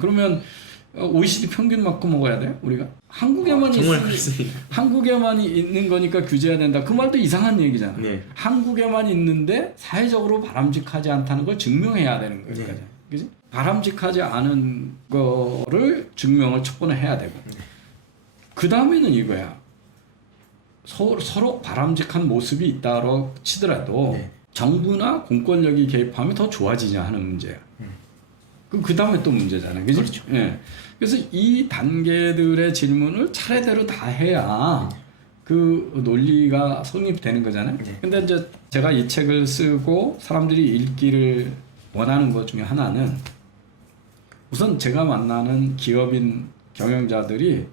그러면 OECD 평균 맞고 먹어야 돼? 우리가 한국에만 정말 그렇습니다. 한국에만 있는 거니까 규제해야 된다. 그 말도 이상한 얘기잖아. 네. 한국에만 있는데 사회적으로 바람직하지 않다는 걸 증명해야 되는 거지. 네. 그지? 바람직하지 않은 거를 증명을 첫 번에 해야 되고. 그 다음에는 이거야. 서로 바람직한 모습이 있다고 치더라도 네. 정부나 공권력이 개입하면 더 좋아지냐 하는 문제야. 그럼 그 다음에 또 문제잖아. 그지? 그렇죠. 예. 그래서 이 단계들의 질문을 차례대로 다 해야 그 논리가 성립되는 거잖아요. 네. 근데 이제 제가 이 책을 쓰고 사람들이 읽기를 원하는 것 중에 하나는 우선 제가 만나는 기업인 경영자들이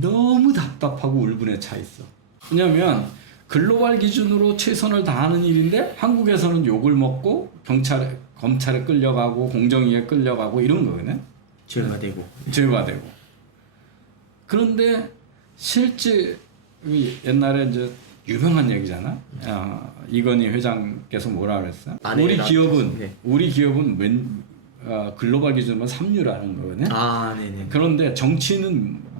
너무 답답하고 울분에 차 있어. 왜냐하면 글로벌 기준으로 최선을 다하는 일인데 한국에서는 욕을 먹고 검찰에 끌려가고 공정위에 끌려가고 이런 거거든. 죄가 되고. 죄가 되고. 그런데 실제 옛날에 이제 유명한 얘기잖아. 이건희 회장께서 뭐라 그랬어? 우리 기업은 글로벌 기준으로 삼류라는 거거든. 아, 네네. 그런데 정치는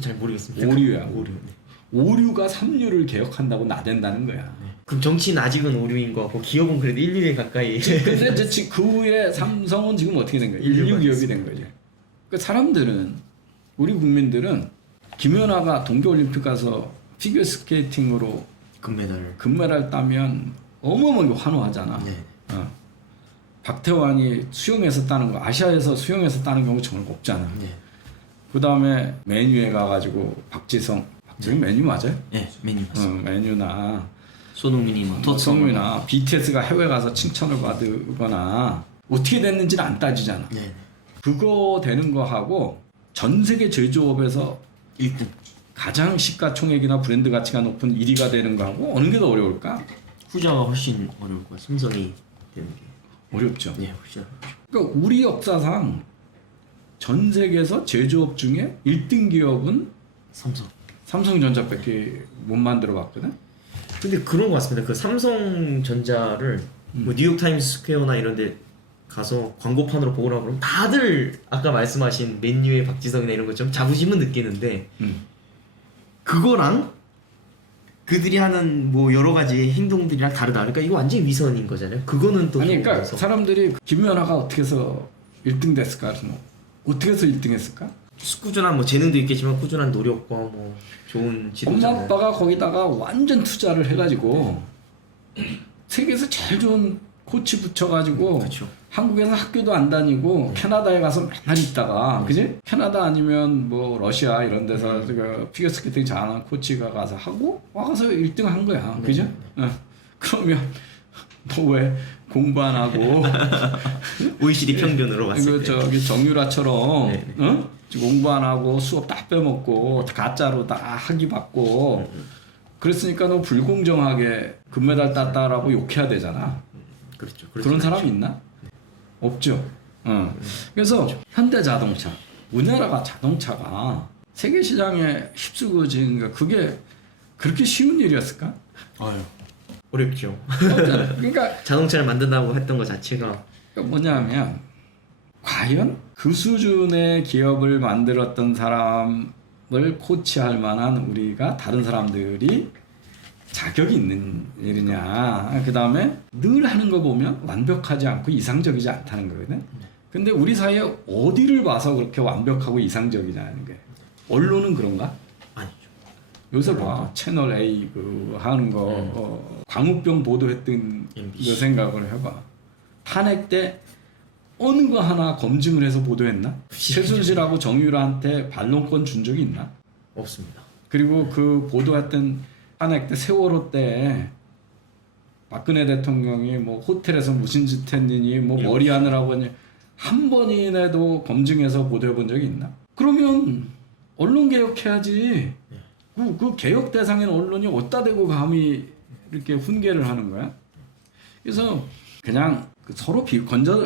잘 모르겠습니다. 오류야. 오류. 네. 오류가 삼류를 개혁한다고 나댄다는 거야. 네. 그럼 정치는 아직은 오류인 거 같고 기업은 그래도 1, 2위 가까이. 근데 이제 그 후에 삼성은 지금 어떻게 된 거야? 인류 기업이 된 거지. 그러니까 사람들은 우리 국민들은 김연아가 동계올림픽 가서 피겨스케이팅으로 금메달 따면 어마어마하게 환호하잖아. 네. 박태환이 수영에서 따는 거 아시아에서 수영에서 따는 경우 정말 없잖아. 네. 그 다음에 메뉴에 가가지고 박지성 메뉴 맞아요? 네, 메뉴 맞습니다. 메뉴나 손흥민이나 BTS가 해외 가서 칭찬을 받거나 어떻게 됐는지는 안 따지잖아. 네. 그거 되는 거 하고 전 세계 제조업에서 1등. 가장 시가총액이나 브랜드 가치가 높은 1위가 되는 거 하고 어느 게 더 어려울까? 후자가 훨씬 어려울 거예요. 삼성이 되는 게. 어렵죠. 네, 훨씬 어렵죠. 그러니까 우리 역사상 전 세계에서 제조업 중에 1등 기업은 삼성전자밖에 못 만들어 봤거든. 근데 그런 것 같습니다. 그 삼성전자를 뭐 뉴욕 타임스 스퀘어나 이런 데 가서 광고판으로 보거나 그러면 다들 아까 말씀하신 맨유의 박지성이나 이런 것처럼 자부심은 느끼는데 그거랑 그들이 하는 뭐 여러 가지 행동들이랑 다르다. 그러니까 이거 완전히 위선인 거잖아요. 그거는 또 아니 그러니까 그래서. 사람들이 김연아가 어떻게 해서 1등 됐을까? 어떻게 해서 1등 했을까? 꾸준한 뭐 재능도 있겠지만 꾸준한 노력과 뭐 좋은 지도자. 엄마 아빠가 거기다가 완전 투자를 해가지고 세계에서 제일 좋은 코치 붙여가지고 그렇죠. 한국에서 학교도 안 다니고 캐나다에 가서 맨날 있다가 그지? 캐나다 아니면 뭐 러시아 이런 데서 그 피겨스케이팅 잘하는 코치가 가서 하고 와서 1등 한 거야. 그죠? 그러면 너 왜 공부 안 하고 OECD 평균으로 봤을 때. 저기 정유라처럼 네. 공부 안 하고 수업 다 빼먹고 가짜로 다 학위 받고 그랬으니까 너 불공정하게 금메달 땄다라고 욕해야 되잖아. 그렇죠. 그런 사람 있나? 없죠. 그래서 현대자동차, 우리나라가 자동차가 세계 시장에 휩쓸고지는 거 그게 그렇게 쉬운 일이었을까? 아유, 어렵죠. 그러니까 자동차를 만든다고 했던 것 자체가 뭐냐면 과연 그 수준의 기업을 만들었던 사람을 코치할 만한 우리가 다른 사람들이 자격이 있는 일이냐. 그 다음에 늘 하는 거 보면 완벽하지 않고 이상적이지 않다는 거거든. 근데 우리 사회에 어디를 봐서 그렇게 완벽하고 이상적이냐는 거예요. 언론은 그런가? 아니죠. 요새 봐 채널 A 그 하는 거 광우병 보도했던 MBC. 거 생각을 해봐. 탄핵 때 어느 거 하나 검증을 해서 보도했나? 최순실하고 정유라한테 반론권 준 적이 있나? 없습니다. 그리고 그 보도했던 탄핵 때 세월호 때 박근혜 대통령이 뭐 호텔에서 무슨 짓 했느니 뭐 머리 하느라고 하니 한 번이라도 검증해서 보도해 본 적이 있나? 그러면 언론 개혁해야지. 그 개혁 대상인 언론이 어디다 대고 감히 이렇게 훈계를 하는 거야? 그래서 그냥 서로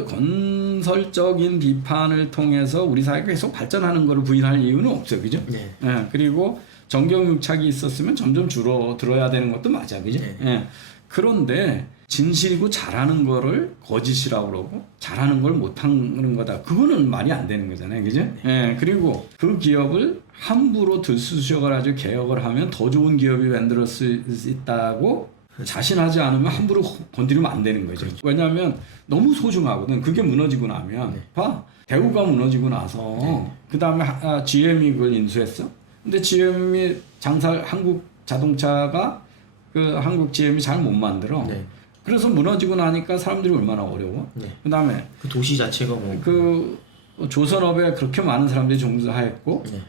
건설적인 비판을 통해서 우리 사회가 계속 발전하는 것을 부인할 이유는 없어요, 그죠? 네. 예, 그리고 정경유착이 있었으면 점점 줄어들어야 되는 것도 맞아, 그죠? 네. 예. 그런데 진실이고 잘하는 거를 거짓이라고 그러고 잘하는 걸 못하는 거다. 그거는 말이 안 되는 거잖아요, 그죠? 예, 그리고 그 기업을 함부로 들쑤셔가지고 개혁을 하면 더 좋은 기업이 만들 수 있다고 자신하지 않으면 함부로 건드리면 안 되는 거죠. 왜냐하면 너무 소중하거든. 그게 무너지고 나면 봐 대우가 무너지고 나서 그 다음에 GM이 그걸 인수했어. 근데 GM이 한국 자동차가 그 한국 GM이 잘 못 만들어. 네. 그래서 무너지고 나니까 사람들이 얼마나 어려워. 네. 그 다음에 그 도시 자체가 뭐 그 조선업에 그렇게 많은 사람들이 종사했고 네.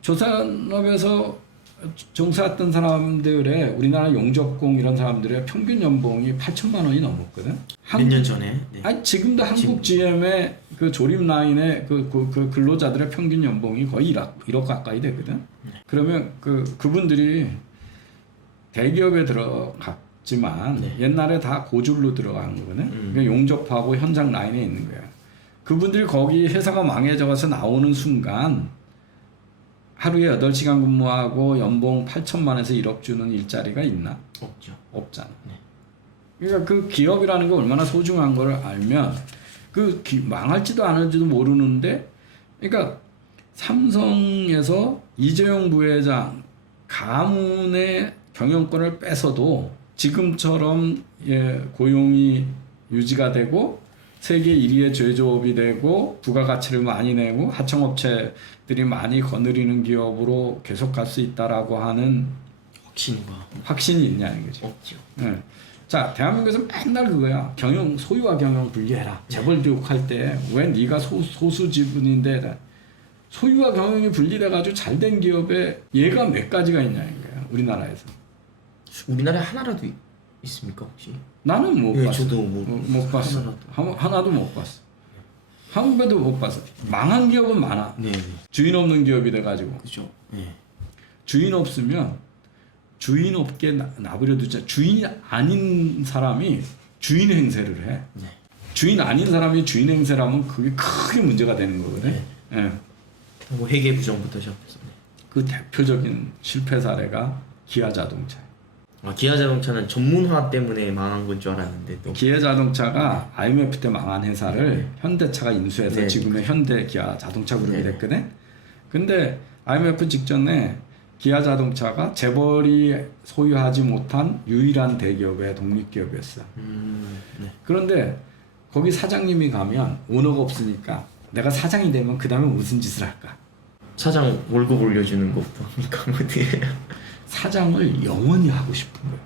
조선업에서 종사했던 사람들의 우리나라 용접공 이런 사람들의 평균 연봉이 8천만 원이 넘었거든. 몇 년 전에. 네. 아니 지금도 한국 GM의 그 조립 라인의 그 근로자들의 평균 연봉이 거의 1억 가까이 되거든. 그러면 그분들이 대기업에 들어갔지만 네. 옛날에 다 고졸로 들어간 거거든. 그러니까 용접하고 현장 라인에 있는 거야. 그분들이 거기 회사가 망해져서 나오는 순간 하루에 8시간 근무하고 연봉 8천만에서 1억 주는 일자리가 있나? 없죠. 없잖아. 네. 그러니까 그 기업이라는 게 얼마나 소중한 걸 알면 망할지도 않을지도 모르는데, 그러니까 삼성에서 이재용 부회장 가문의 경영권을 뺏어도 지금처럼 고용이 유지가 되고 세계 1위의 제조업이 되고 부가가치를 많이 내고 하청업체들이 많이 거느리는 기업으로 계속 갈 수 있다라고 하는 확신이 있냐는 거죠. 없죠. 네. 자, 대한민국에서 맨날 그거야. 소유와 경영 분리해라. 재벌 교육할 때 왜 네가 소수 지분인데 소유와 경영이 분리돼가지고 잘된 기업에 얘가 몇 가지가 있냐는 거야. 우리나라에서. 우리나라에 하나라도 있습니까 혹시? 나는 못 예, 봤어. 저도 못 봤어. 하나도 못 봤어. 한국에도 못 봤어. 망한 기업은 많아. 네. 주인 없는 기업이 돼가지고. 그죠. 네. 주인 없으면 주인 없게 나부려 두자. 주인이 아닌 사람이 주인 행세를 해. 네. 주인 아닌 사람이 주인 행세라면 그게 크게 문제가 되는 거거든. 네. 예. 뭐 회계 부정부터 시작해서. 그 대표적인 실패 사례가 기아자동차. 기아자동차는 전문화 때문에 망한 건 줄 알았는데 또. 기아자동차가 IMF 때 망한 회사를 네. 현대차가 인수해서 네. 지금의 현대 기아 자동차 그룹이 네. 됐거든. 근데 IMF 직전에 기아자동차가 재벌이 소유하지 못한 유일한 대기업의 독립기업이었어. 네. 그런데 거기 사장님이 가면 오너가 없으니까 내가 사장이 되면 그 다음에 무슨 짓을 할까? 사장 월급 올려주는 것부터 그러니까 어떻게 사장을 영원히 하고 싶은 거야.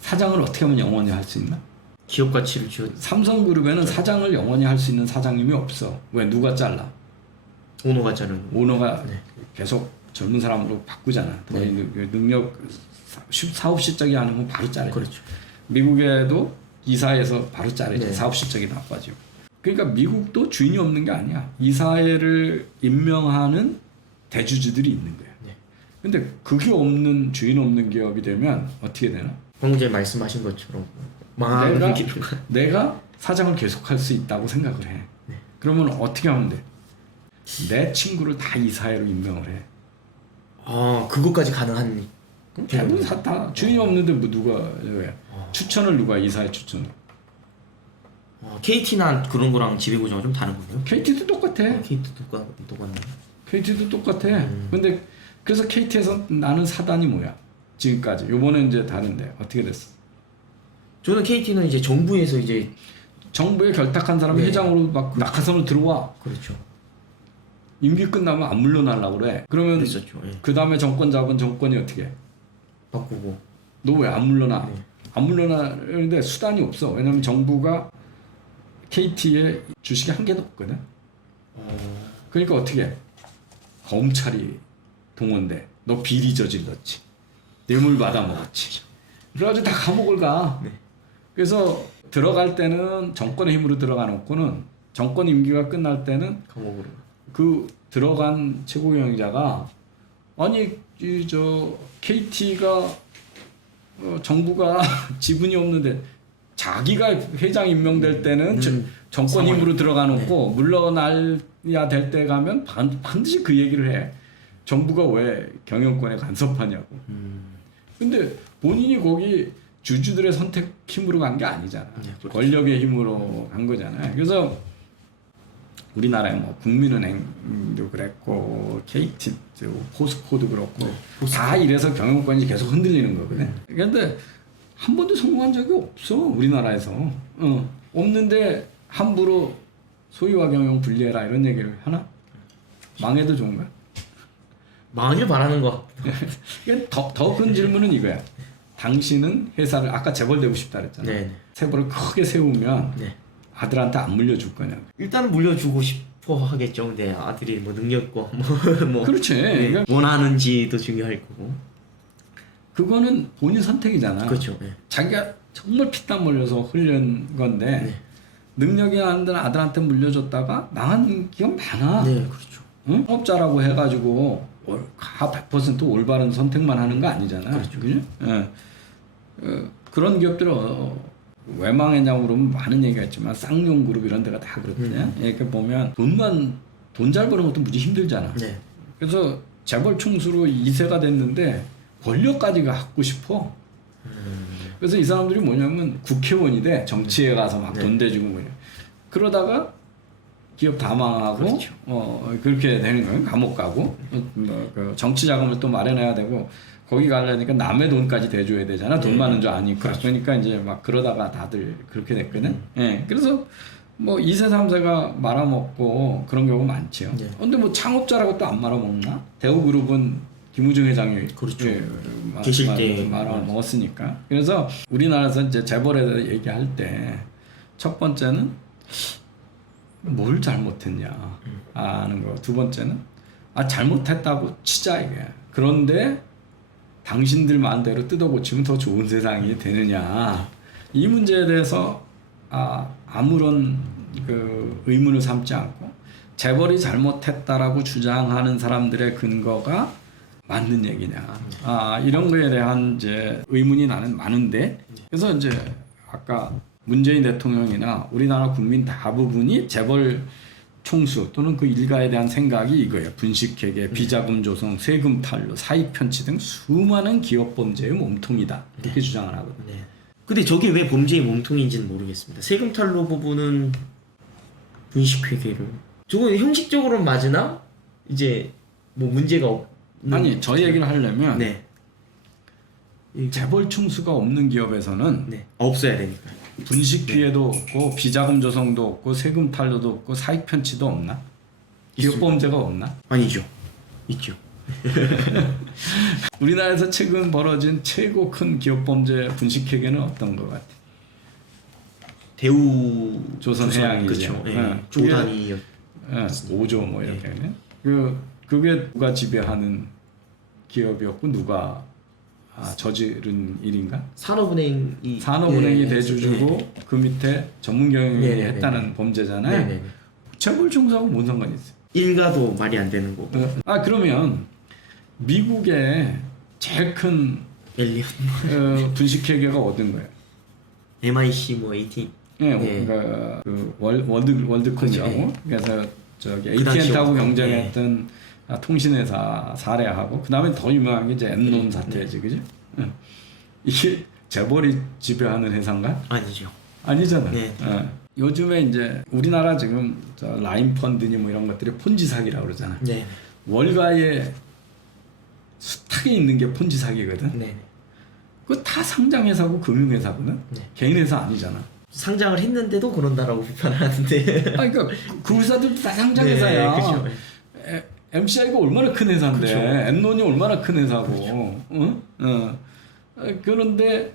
사장을 어떻게 하면 영원히 할 수 있나? 기업 가치를 쥐어 삼성그룹에는 사장을 영원히 할 수 있는 사장님이 없어. 왜? 누가 잘라? 오너가 자르는. 오너가 네. 계속 젊은 사람으로 바꾸잖아. 네. 능력 사업 실적이 아니면 바로 자르죠. 그렇죠. 미국에도 이사회에서 바로 자르죠. 네. 사업 실적이 나빠지고. 그러니까 미국도 주인이 없는 게 아니야. 이사회를 임명하는 대주주들이 있는 거야. 네. 근데 그게 없는 주인 없는 기업이 되면 어떻게 되나? 방금 전에 말씀하신 것처럼 망하는 길을 내가 사장을 계속할 수 있다고 생각을 해. 네. 그러면 어떻게 하면 돼? 내 친구를 다 이사회로 임명을 해. 아 그것까지 가능한. 그럼 대부분 다 주인이 없는데 뭐 누가 왜? 추천을 누가 이사회 추천을? KT나 그런 거랑 지배구조가 좀 다른 거예요? KT도 똑같아. KT도 똑같네. KT도 똑같아. 근데 그래서 KT에서 나는 사단이 뭐야? 지금까지. 요번에 이제 다른데 어떻게 됐어? 저는 KT는 이제 정부에서 이제 정부에 결탁한 사람이 네. 회장으로 막 낙하산으로 들어와. 그렇죠. 임기 끝나면 안 물러나려고 그래. 그러면 그랬었죠. 예. 그 다음에 정권 잡은 정권이 어떻게 해? 바꾸고. 너 왜 안 물러나? 네. 안 물러나는데 수단이 없어. 왜냐면 정부가 KT에 주식이 한 개도 없거든. 그러니까 어떻게 해? 검찰이 동원돼. 너 비리 저질렀지. 뇌물 받아먹었지. 그래가지고 다 감옥을 가. 네. 그래서 들어갈 때는 정권의 힘으로 들어가 놓고는 정권 임기가 끝날 때는 감옥으로. 그 들어간 최고경영자가 아니 저 KT가 정부가 지분이 없는데 자기가 회장 임명될 때는 정권 상황. 힘으로 들어가 놓고 물러나야 될 때 가면 반드시 그 얘기를 해. 정부가 왜 경영권에 간섭하냐고. 근데 본인이 거기 주주들의 선택 힘으로 간 게 아니잖아. 네, 그렇죠. 권력의 힘으로 간 거잖아요. 그래서 우리나라에 뭐 국민은행도 그랬고 KT도 포스코도 그렇고 다 이래서 경영권이 계속 흔들리는 거거든. 그런데 한 번도 성공한 적이 없어 우리나라에서. 없는데 함부로 소유와 경영 분리해라 이런 얘기를 하나? 망해도 좋은가? 망하길 바라는 거. 더 큰 질문은 이거야. 당신은 회사를 아까 재벌되고 싶다 그랬잖아. 네. 재벌을 크게 세우면 네. 아들한테 안 물려줄 거냐고. 일단은 물려주고 싶어 하겠죠. 근데 아들이 뭐 능력과 뭐 그렇지. 네. 그러니까 원하는지도 중요할 거고. 그거는 본인 선택이잖아. 그렇죠. 네. 자기가 정말 피땀 흘려서 흘린 건데 네. 능력이 안 되는 아들한테 물려줬다가 망한 기업 많아. 네, 그렇죠. 응? 업자라고 해가지고 100% 올바른 선택만 하는 거 아니잖아. 그렇죠. 그죠? 그런 기업들은 왜 망했냐고 그러면 많은 얘기가 있지만 쌍용그룹 이런 데가 다 그렇거든요. 이렇게 보면 돈 잘 버는 것도 무지 힘들잖아. 네. 그래서 재벌 총수로 2세가 됐는데 권력까지 갖고 싶어. 그래서 이 사람들이 뭐냐면 국회의원이 돼. 정치에 가서 막 돈 대주고 뭐냐. 그러다가 기업 다 망하고 그렇죠. 그렇게 되는 거예요. 감옥 가고 그 정치 자금을 또 마련해야 되고 거기 가려니까 남의 돈까지 대줘야 되잖아. 돈 많은 줄 아니까. 그러니까 이제 막 그러다가 다들 그렇게 됐거든. 예. 그래서 뭐 2세 3세가 말아먹고 그런 경우가 많죠. 네. 근데 뭐 창업자라고 또 안 말아먹나? 대우그룹은 김우중 회장이 그렇죠. 계실 때 말아먹었으니까. 그래서 우리나라에서 이제 재벌에 대해서 얘기할 때 첫 번째는 뭘 잘못했냐 하는 거. 두 번째는 잘못했다고 치자 이게. 그런데 당신들 마음대로 뜯어고치면 더 좋은 세상이 되느냐. 이 문제에 대해서 아무런 그 의문을 삼지 않고 재벌이 잘못했다라고 주장하는 사람들의 근거가 맞는 얘기냐. 이런 거에 대한 이제 의문이 나는 많은데. 그래서 이제 아까 문재인 대통령이나 우리나라 국민 대부분이 재벌 총수 또는 그 일가에 대한 생각이 이거예요. 분식회계, 비자금 조성, 세금 탈루, 사익 편취 등 수많은 기업 범죄의 몸통이다. 이렇게 주장을 하거든요. 네. 근데 저게 왜 범죄의 몸통인지는 모르겠습니다. 세금 탈루 부분은 분식회계로. 저거 형식적으로는 맞으나 이제 뭐 문제가 없는. 아니 저 얘기를 하려면 네. 재벌 총수가 없는 기업에서는 네. 없어야 되니까. 분식 피해도 없고 비자금 조성도 없고 세금 탈루도 없고 사익 편취도 없나? 기업 범죄가 없나? 아니죠. 있죠. 우리나라에서 최근 벌어진 최고 큰 기업 범죄 분식회계는 어떤 것 같아? 대우 조선해양이죠. 그렇죠. 네. 네. 조단위였. 5조 뭐 이렇게. 그게 누가 지배하는 기업이었고 누가 저지른 일인가? 산업은행이 대주주고 그 밑에 전문경영이 했다는 범죄잖아요. 네네. 재벌 총수하고 뭔 상관이 있어요? 일가도 말이 안 되는 거고. 그러면 미국의 제일 큰 엘리엇. 분식회계가 어딘 거예요? MIC 뭐 AT. 예, 네. 그러니까 그 월드컴이라고 그래서 저기 그 당시 AT&T하고 네. 경쟁했던 통신회사 사례하고 그다음에 더 유명한 게 이제 엔론 사태지, 그지? 예. 이게 재벌이 지배하는 회사인가? 아니죠. 아니잖아. 네. 예. 요즘에 이제 우리나라 지금 저 라인 펀드니 뭐 이런 것들이 폰지 사기라고 그러잖아. 네. 월가에 숱하게 있는 게 폰지 사기거든. 네. 그거 다 상장회사고 금융회사거든. 네. 개인 회사 아니잖아. 상장을 했는데도 그런다라고 비판을 하는데. 아, 그러니까 그 회사들도 다 상장회사야. 네, 그렇죠. MCI가 얼마나 큰 회사인데, 그렇죠. 엔론이 얼마나 큰 회사고, 그렇죠. 응? 그런데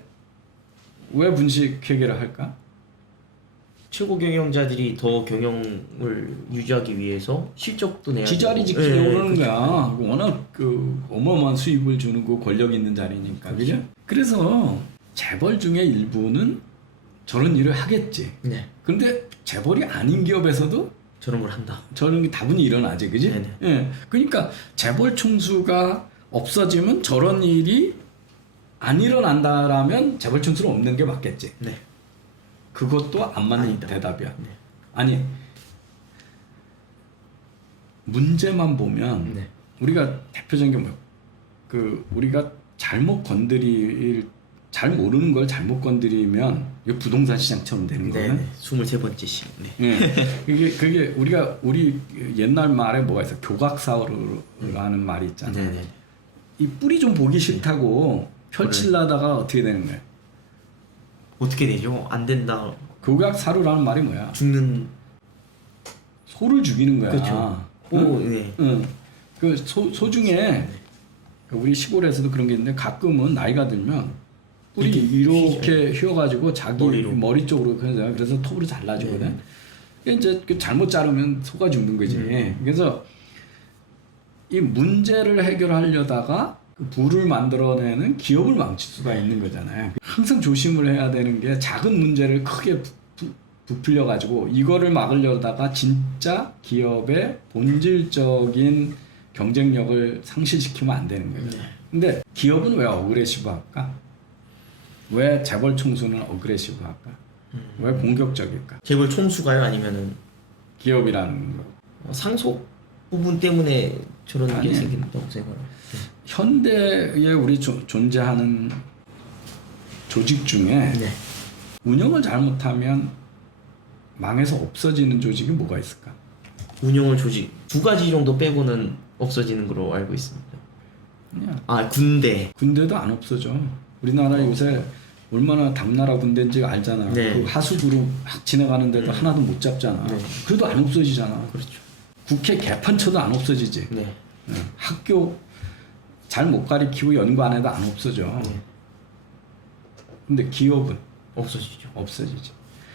왜 분식 회계를 할까? 최고 경영자들이 더 경영을 유지하기 위해서 실적도 내야 지자리 되고. 지키려고 네, 그러는 그렇죠. 거야. 워낙 그 어마어마한 수입을 주는 거 권력 있는 자리니까, 그죠? 그래서 재벌 중에 일부는 저런 일을 하겠지. 네. 근데 재벌이 아닌 기업에서도 저런 걸 한다. 저런 게 다분히 일어나지, 그지? 네네. 예. 그러니까 재벌 총수가 없어지면 저런 일이 안 일어난다라면 재벌 총수는 없는 게 맞겠지. 네. 그것도 안 맞는 아니다. 대답이야. 네. 아니, 문제만 보면 네. 우리가 대표적인 게 뭐야? 그 우리가 잘 모르는 걸 잘못 건드리면 이게 부동산 시장처럼 되는 네. 거는. 23번째 시. 네. 예. 그게 우리 옛날 말에 뭐가 있어? 교각사루라는 말이 있잖아. 네. 네. 이 뿌리 좀 보기 싫다고 펼치려다가 어떻게 되는 거야? 어떻게 되죠? 안 된다. 교각사루라는 말이 뭐야? 죽는. 소를 죽이는 거야. 그렇죠. 응? 네. 응. 그 소 중에 우리 시골에서도 그런 게 있는데 가끔은 나이가 들면 뿌리 이렇게 휘어가지고 자기 머리로. 머리 쪽으로 그래서 톱으로 잘라주거든. 이제 그 잘못 자르면 소가 죽는 거지. 그래서 이 문제를 해결하려다가 그 부를 만들어내는 기업을 망칠 수가 있는 거잖아요. 항상 조심을 해야 되는 게 작은 문제를 크게 부풀려 가지고 이거를 막으려다가 진짜 기업의 본질적인 경쟁력을 상실시키면 안 되는 거예요. 근데 기업은 왜 어그레시브 할까? 왜 재벌 총수는 어그레시브 할까? 왜 공격적일까? 재벌 총수가요? 아니면은 기업이라는 거. 상속 부분 때문에 저런 게 아니. 생긴다고 생각해요. 현대에 우리 존재하는 조직 중에 네. 운영을 잘못하면 망해서 없어지는 조직이 뭐가 있을까? 운영을 조직 두 가지 정도 빼고는 없어지는 걸로 알고 있습니다. 그냥 아 군대. 군대도 안 없어져. 우리나라 요새 얼마나 당나라 군대인지 알잖아. 네. 그 하수구로 막 지나가는데도 하나도 못 잡잖아. 네. 그래도 안 없어지잖아. 그렇죠. 국회 개판 쳐도 안 없어지지. 네. 학교 잘 못 가리키고 연구 안 해도 안 없어져. 네. 근데 기업은 없어지죠. 없어지지.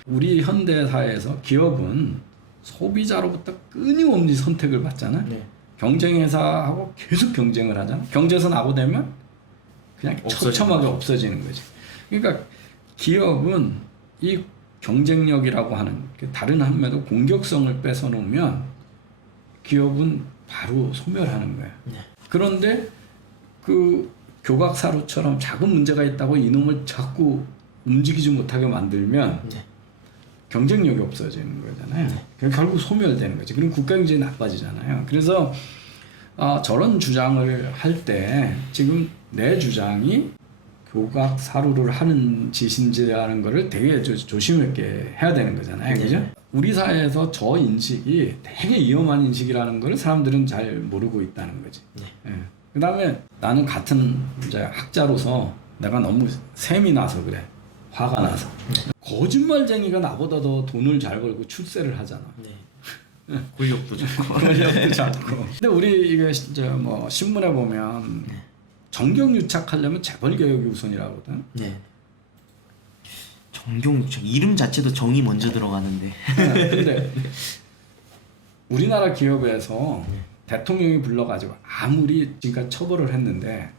우리 현대 사회에서 기업은 소비자로부터 끊임없이 선택을 받잖아. 네. 경쟁회사하고 계속 경쟁을 하잖아. 경제에서 나고되면 그냥 없어지는 처참하게 없어지는 거지. 그러니까 기업은 이 경쟁력이라고 하는 다른 한면도 공격성을 뺏어 놓으면 기업은 바로 소멸하는 거야. 네. 그런데 그 교각사루처럼 작은 문제가 있다고 이놈을 자꾸 움직이지 못하게 만들면 네. 경쟁력이 없어지는 거잖아요. 결국 소멸되는 거지. 그럼 국가 경제가 나빠지잖아요. 그래서 저런 주장을 할 때 지금 내 주장이 교각사루를 하는 짓인지라는 거를 되게 조심스럽게 해야 되는 거잖아요. 네. 그죠? 우리 사회에서 저 인식이 되게 위험한 인식이라는 걸 사람들은 잘 모르고 있다는 거지. 네. 예. 그 다음에 나는 같은 이제 학자로서 내가 너무 셈이 나서 그래. 화가 나서. 거짓말쟁이가 나보다 더 돈을 잘 벌고 출세를 하잖아. 네. 권력도 좋고. 권력도 잡고. 근데 우리 이게 이제 뭐 신문에 보면 정경유착하려면 재벌 개혁이 우선이라거든. 네. 정경유착 이름 자체도 정이 먼저 들어가는데. 네, 근데 우리나라 기업에서 대통령이 불러가지고 아무리 지금까지 처벌을 했는데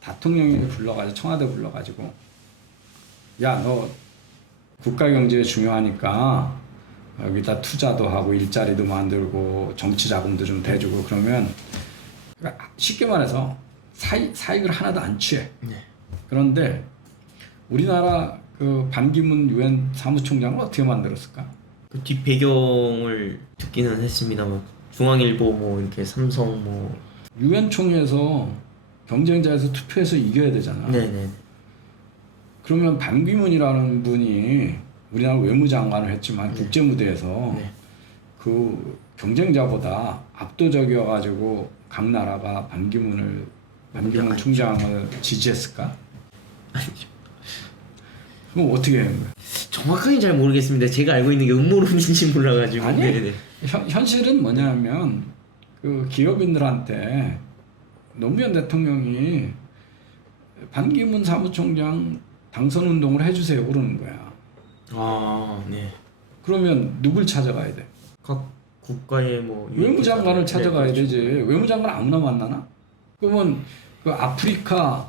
대통령이 불러가지고 청와대 불러가지고 야 너 국가 경제에 중요하니까 여기다 투자도 하고 일자리도 만들고 정치 자금도 좀 대주고 그러면 그러니까 쉽게 말해서 사익을 하나도 안 취해. 네. 그런데 우리나라 그 반기문 유엔 사무총장을 어떻게 만들었을까? 그 뒷 배경을 듣기는 했습니다만 중앙일보 뭐 이렇게 삼성 뭐 유엔 총회에서 경쟁자에서 투표해서 이겨야 되잖아. 네네 그러면 반기문이라는 분이 우리나라 외무장관을 했지만 네. 국제 무대에서 네. 그 경쟁자보다 압도적이어가지고 각 나라가 반기문 아니죠. 총장을 지지했을까? 아니죠. 그럼 어떻게 하는 거야? 정확하게 잘 모르겠습니다. 제가 알고 있는 게 음모론인지 몰라가지고. 아니. 네네. 현실은 뭐냐면 그 기업인들한테 노무현 대통령이 반기문 사무총장 당선 운동을 해주세요 그러는 거야. 아 네. 그러면 누굴 찾아가야 돼? 각 국가의 뭐 외무장관을 찾아가야 네, 그렇죠. 되지. 외무장관 아무나 만나나? 그러면 그 아프리카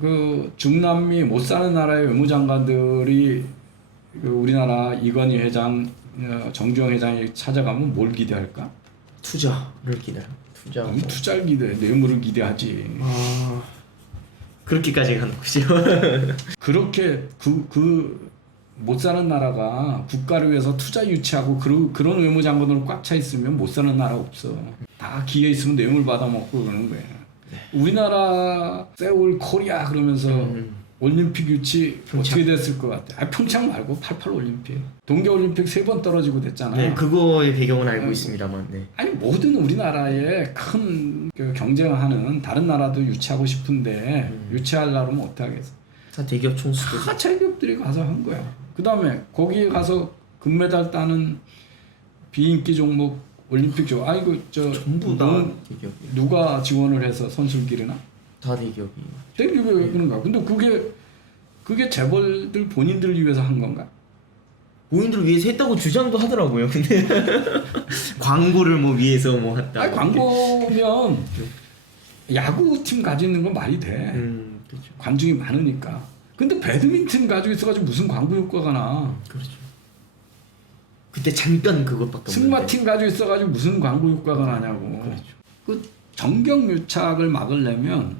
그 중남미 못 사는 나라의 외무장관들이 그 우리나라 이건희 회장, 정주영 회장이 찾아가면 뭘 기대할까? 투자를 기다려. 투자. 뭐. 투자를 기대, 뇌물을 기대하지. 아 그렇게까지 가는 거죠. 그렇게 그 못 사는 나라가 국가를 위해서 투자 유치하고 그런 외무장관으로 꽉 차 있으면 못 사는 나라 없어. 다 기회 있으면 뇌물 받아 먹고 그러는 거야. 우리나라 세울 코리아 그러면서 올림픽 유치 평창. 어떻게 됐을 것 같아? 아 평창 말고 88 올림픽, 동계 올림픽 3번 떨어지고 됐잖아. 네 그거의 배경은 알고 있습니다만. 네. 아니 모든 우리나라에 큰 그 경쟁하는 다른 나라도 유치하고 싶은데 유치하려면 어떻게 하겠어? 다 대기업 총수들. 다 자기업들이 가서 한 거야. 그 다음에 거기에 가서 금메달 따는 비인기 종목 올림픽 조 아이고 저 전부 다 대기업. 누가 지원을 해서 선수를 기르나? 다 대기업이. 대기업이 왜 그런가? 근데 그게 재벌들 본인들을 위해서 한 건가? 본인들 위해서 했다고 주장도 하더라고요. 근데 광고를 뭐 위해서 뭐 했다. 아니 광고면 야구팀 가지고 있는 건 말이 돼. 그렇죠. 관중이 많으니까. 근데 배드민턴 가지고 있어가지고 무슨 광고 효과가 나? 그렇죠. 그때 잠깐 그것밖에 없는데. 승마팀 가지고 있어가지고 무슨 광고 효과가 나냐고. 그렇죠. 그 정경유착을 막으려면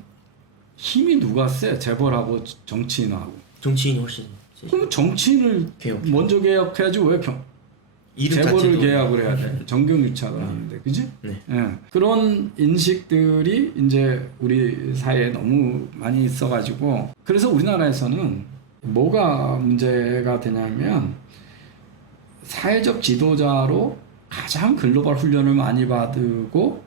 힘이 누가 세? 재벌하고 정치인하고. 정치인이 훨씬 세죠. 그럼 정치인을 개혁. 먼저 개혁해야지 왜 이름 재벌을 자체도 계약을 해야 돼. 정경유착을 하는데, 그지? 네. 예. 그런 인식들이 이제 우리 사회에 너무 많이 있어가지고 그래서 우리나라에서는 뭐가 문제가 되냐면 사회적 지도자로 가장 글로벌 훈련을 많이 받고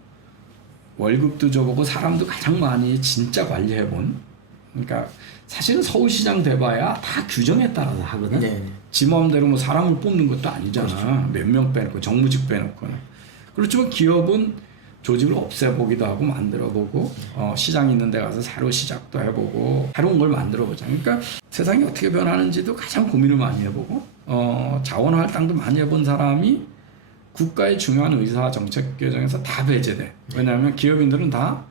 월급도 줘보고 사람도 가장 많이 진짜 관리해본. 그러니까 사실은 서울시장 돼봐야 다 규정에 따라서 하거든. 네. 지 마음대로 뭐 사람을 뽑는 것도 아니잖아. 몇 명 빼놓고 정무직 빼놓고는. 그렇지만 기업은 조직을 없애보기도 하고 만들어보고 시장 있는 데 가서 새로 시작도 해보고 새로운 걸 만들어보자. 그러니까 세상이 어떻게 변하는지도 가장 고민을 많이 해보고 자원 할당도 많이 해본 사람이 국가의 중요한 의사 정책 결정에서 다 배제돼. 왜냐하면 기업인들은 다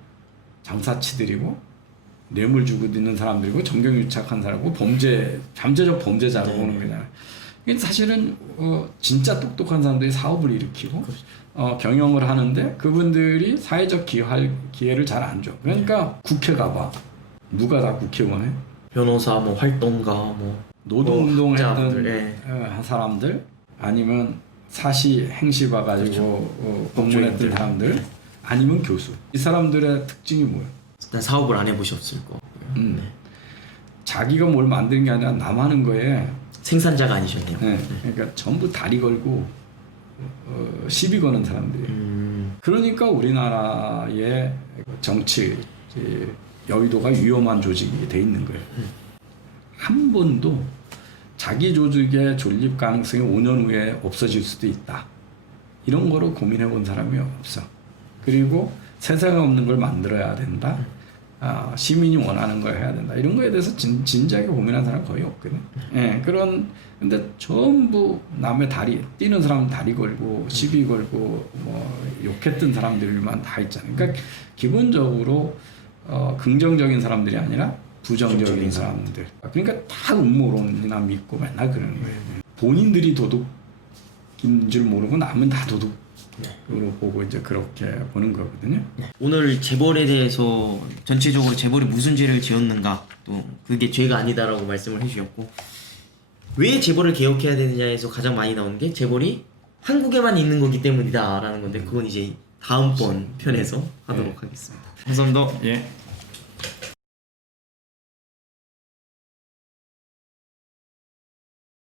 장사치들이고 뇌물 주고 있는 사람들이고 정경유착한 사람이고 잠재적 범죄자로 네. 보는 거잖아요. 그러니까 사실은 진짜 똑똑한 사람들이 사업을 일으키고 경영을 하는데 그분들이 사회적 기회를 잘 안 줘. 그러니까 국회 가봐. 누가 다 국회의원 해? 변호사 뭐 활동가 뭐 노동운동했던 학자분들, 사람들 아니면 사시 행시 봐가지고 공무원했던 사람들 아니면 교수. 이 사람들의 특징이 뭐야? 일단 사업을 안 해보셨을 거. 자기가 뭘 만드는 게 아니라 남 하는 거에 생산자가 아니셨네요. 그러니까 전부 다리 걸고 시비 거는 사람들이에요. 그러니까 우리나라의 정치 여의도가 위험한 조직이 돼 있는 거예요. 한 번도 자기 조직의 존립 가능성이 5년 후에 없어질 수도 있다. 이런 거로 고민해 본 사람이 없어. 그리고 세상에 없는 걸 만들어야 된다. 시민이 원하는 걸 해야 된다. 이런 거에 대해서 진지하게 고민한 사람 거의 없거든. 근데 전부 남의 다리 뛰는 사람 다리 걸고 시비 걸고 뭐 욕했던 사람들만 다 있잖아요. 그러니까 기본적으로 긍정적인 사람들이 아니라 부정적인 사람들. 그러니까 다 음모론이나 믿고 맨날 그러는 거예요. 본인들이 도둑인 줄 모르고 남은 다 도둑으로 보고 이제 그렇게 보는 거거든요. 오늘 재벌에 대해서 전체적으로 재벌이 무슨 죄를 지었는가 또 그게 죄가 아니다라고 말씀을 해주셨고 왜 재벌을 개혁해야 되느냐에서 가장 많이 나오는 게 재벌이 한국에만 있는 거기 때문이다라는 건데 그건 이제 다음번 편에서 하도록 하겠습니다. 감사합니다. 예.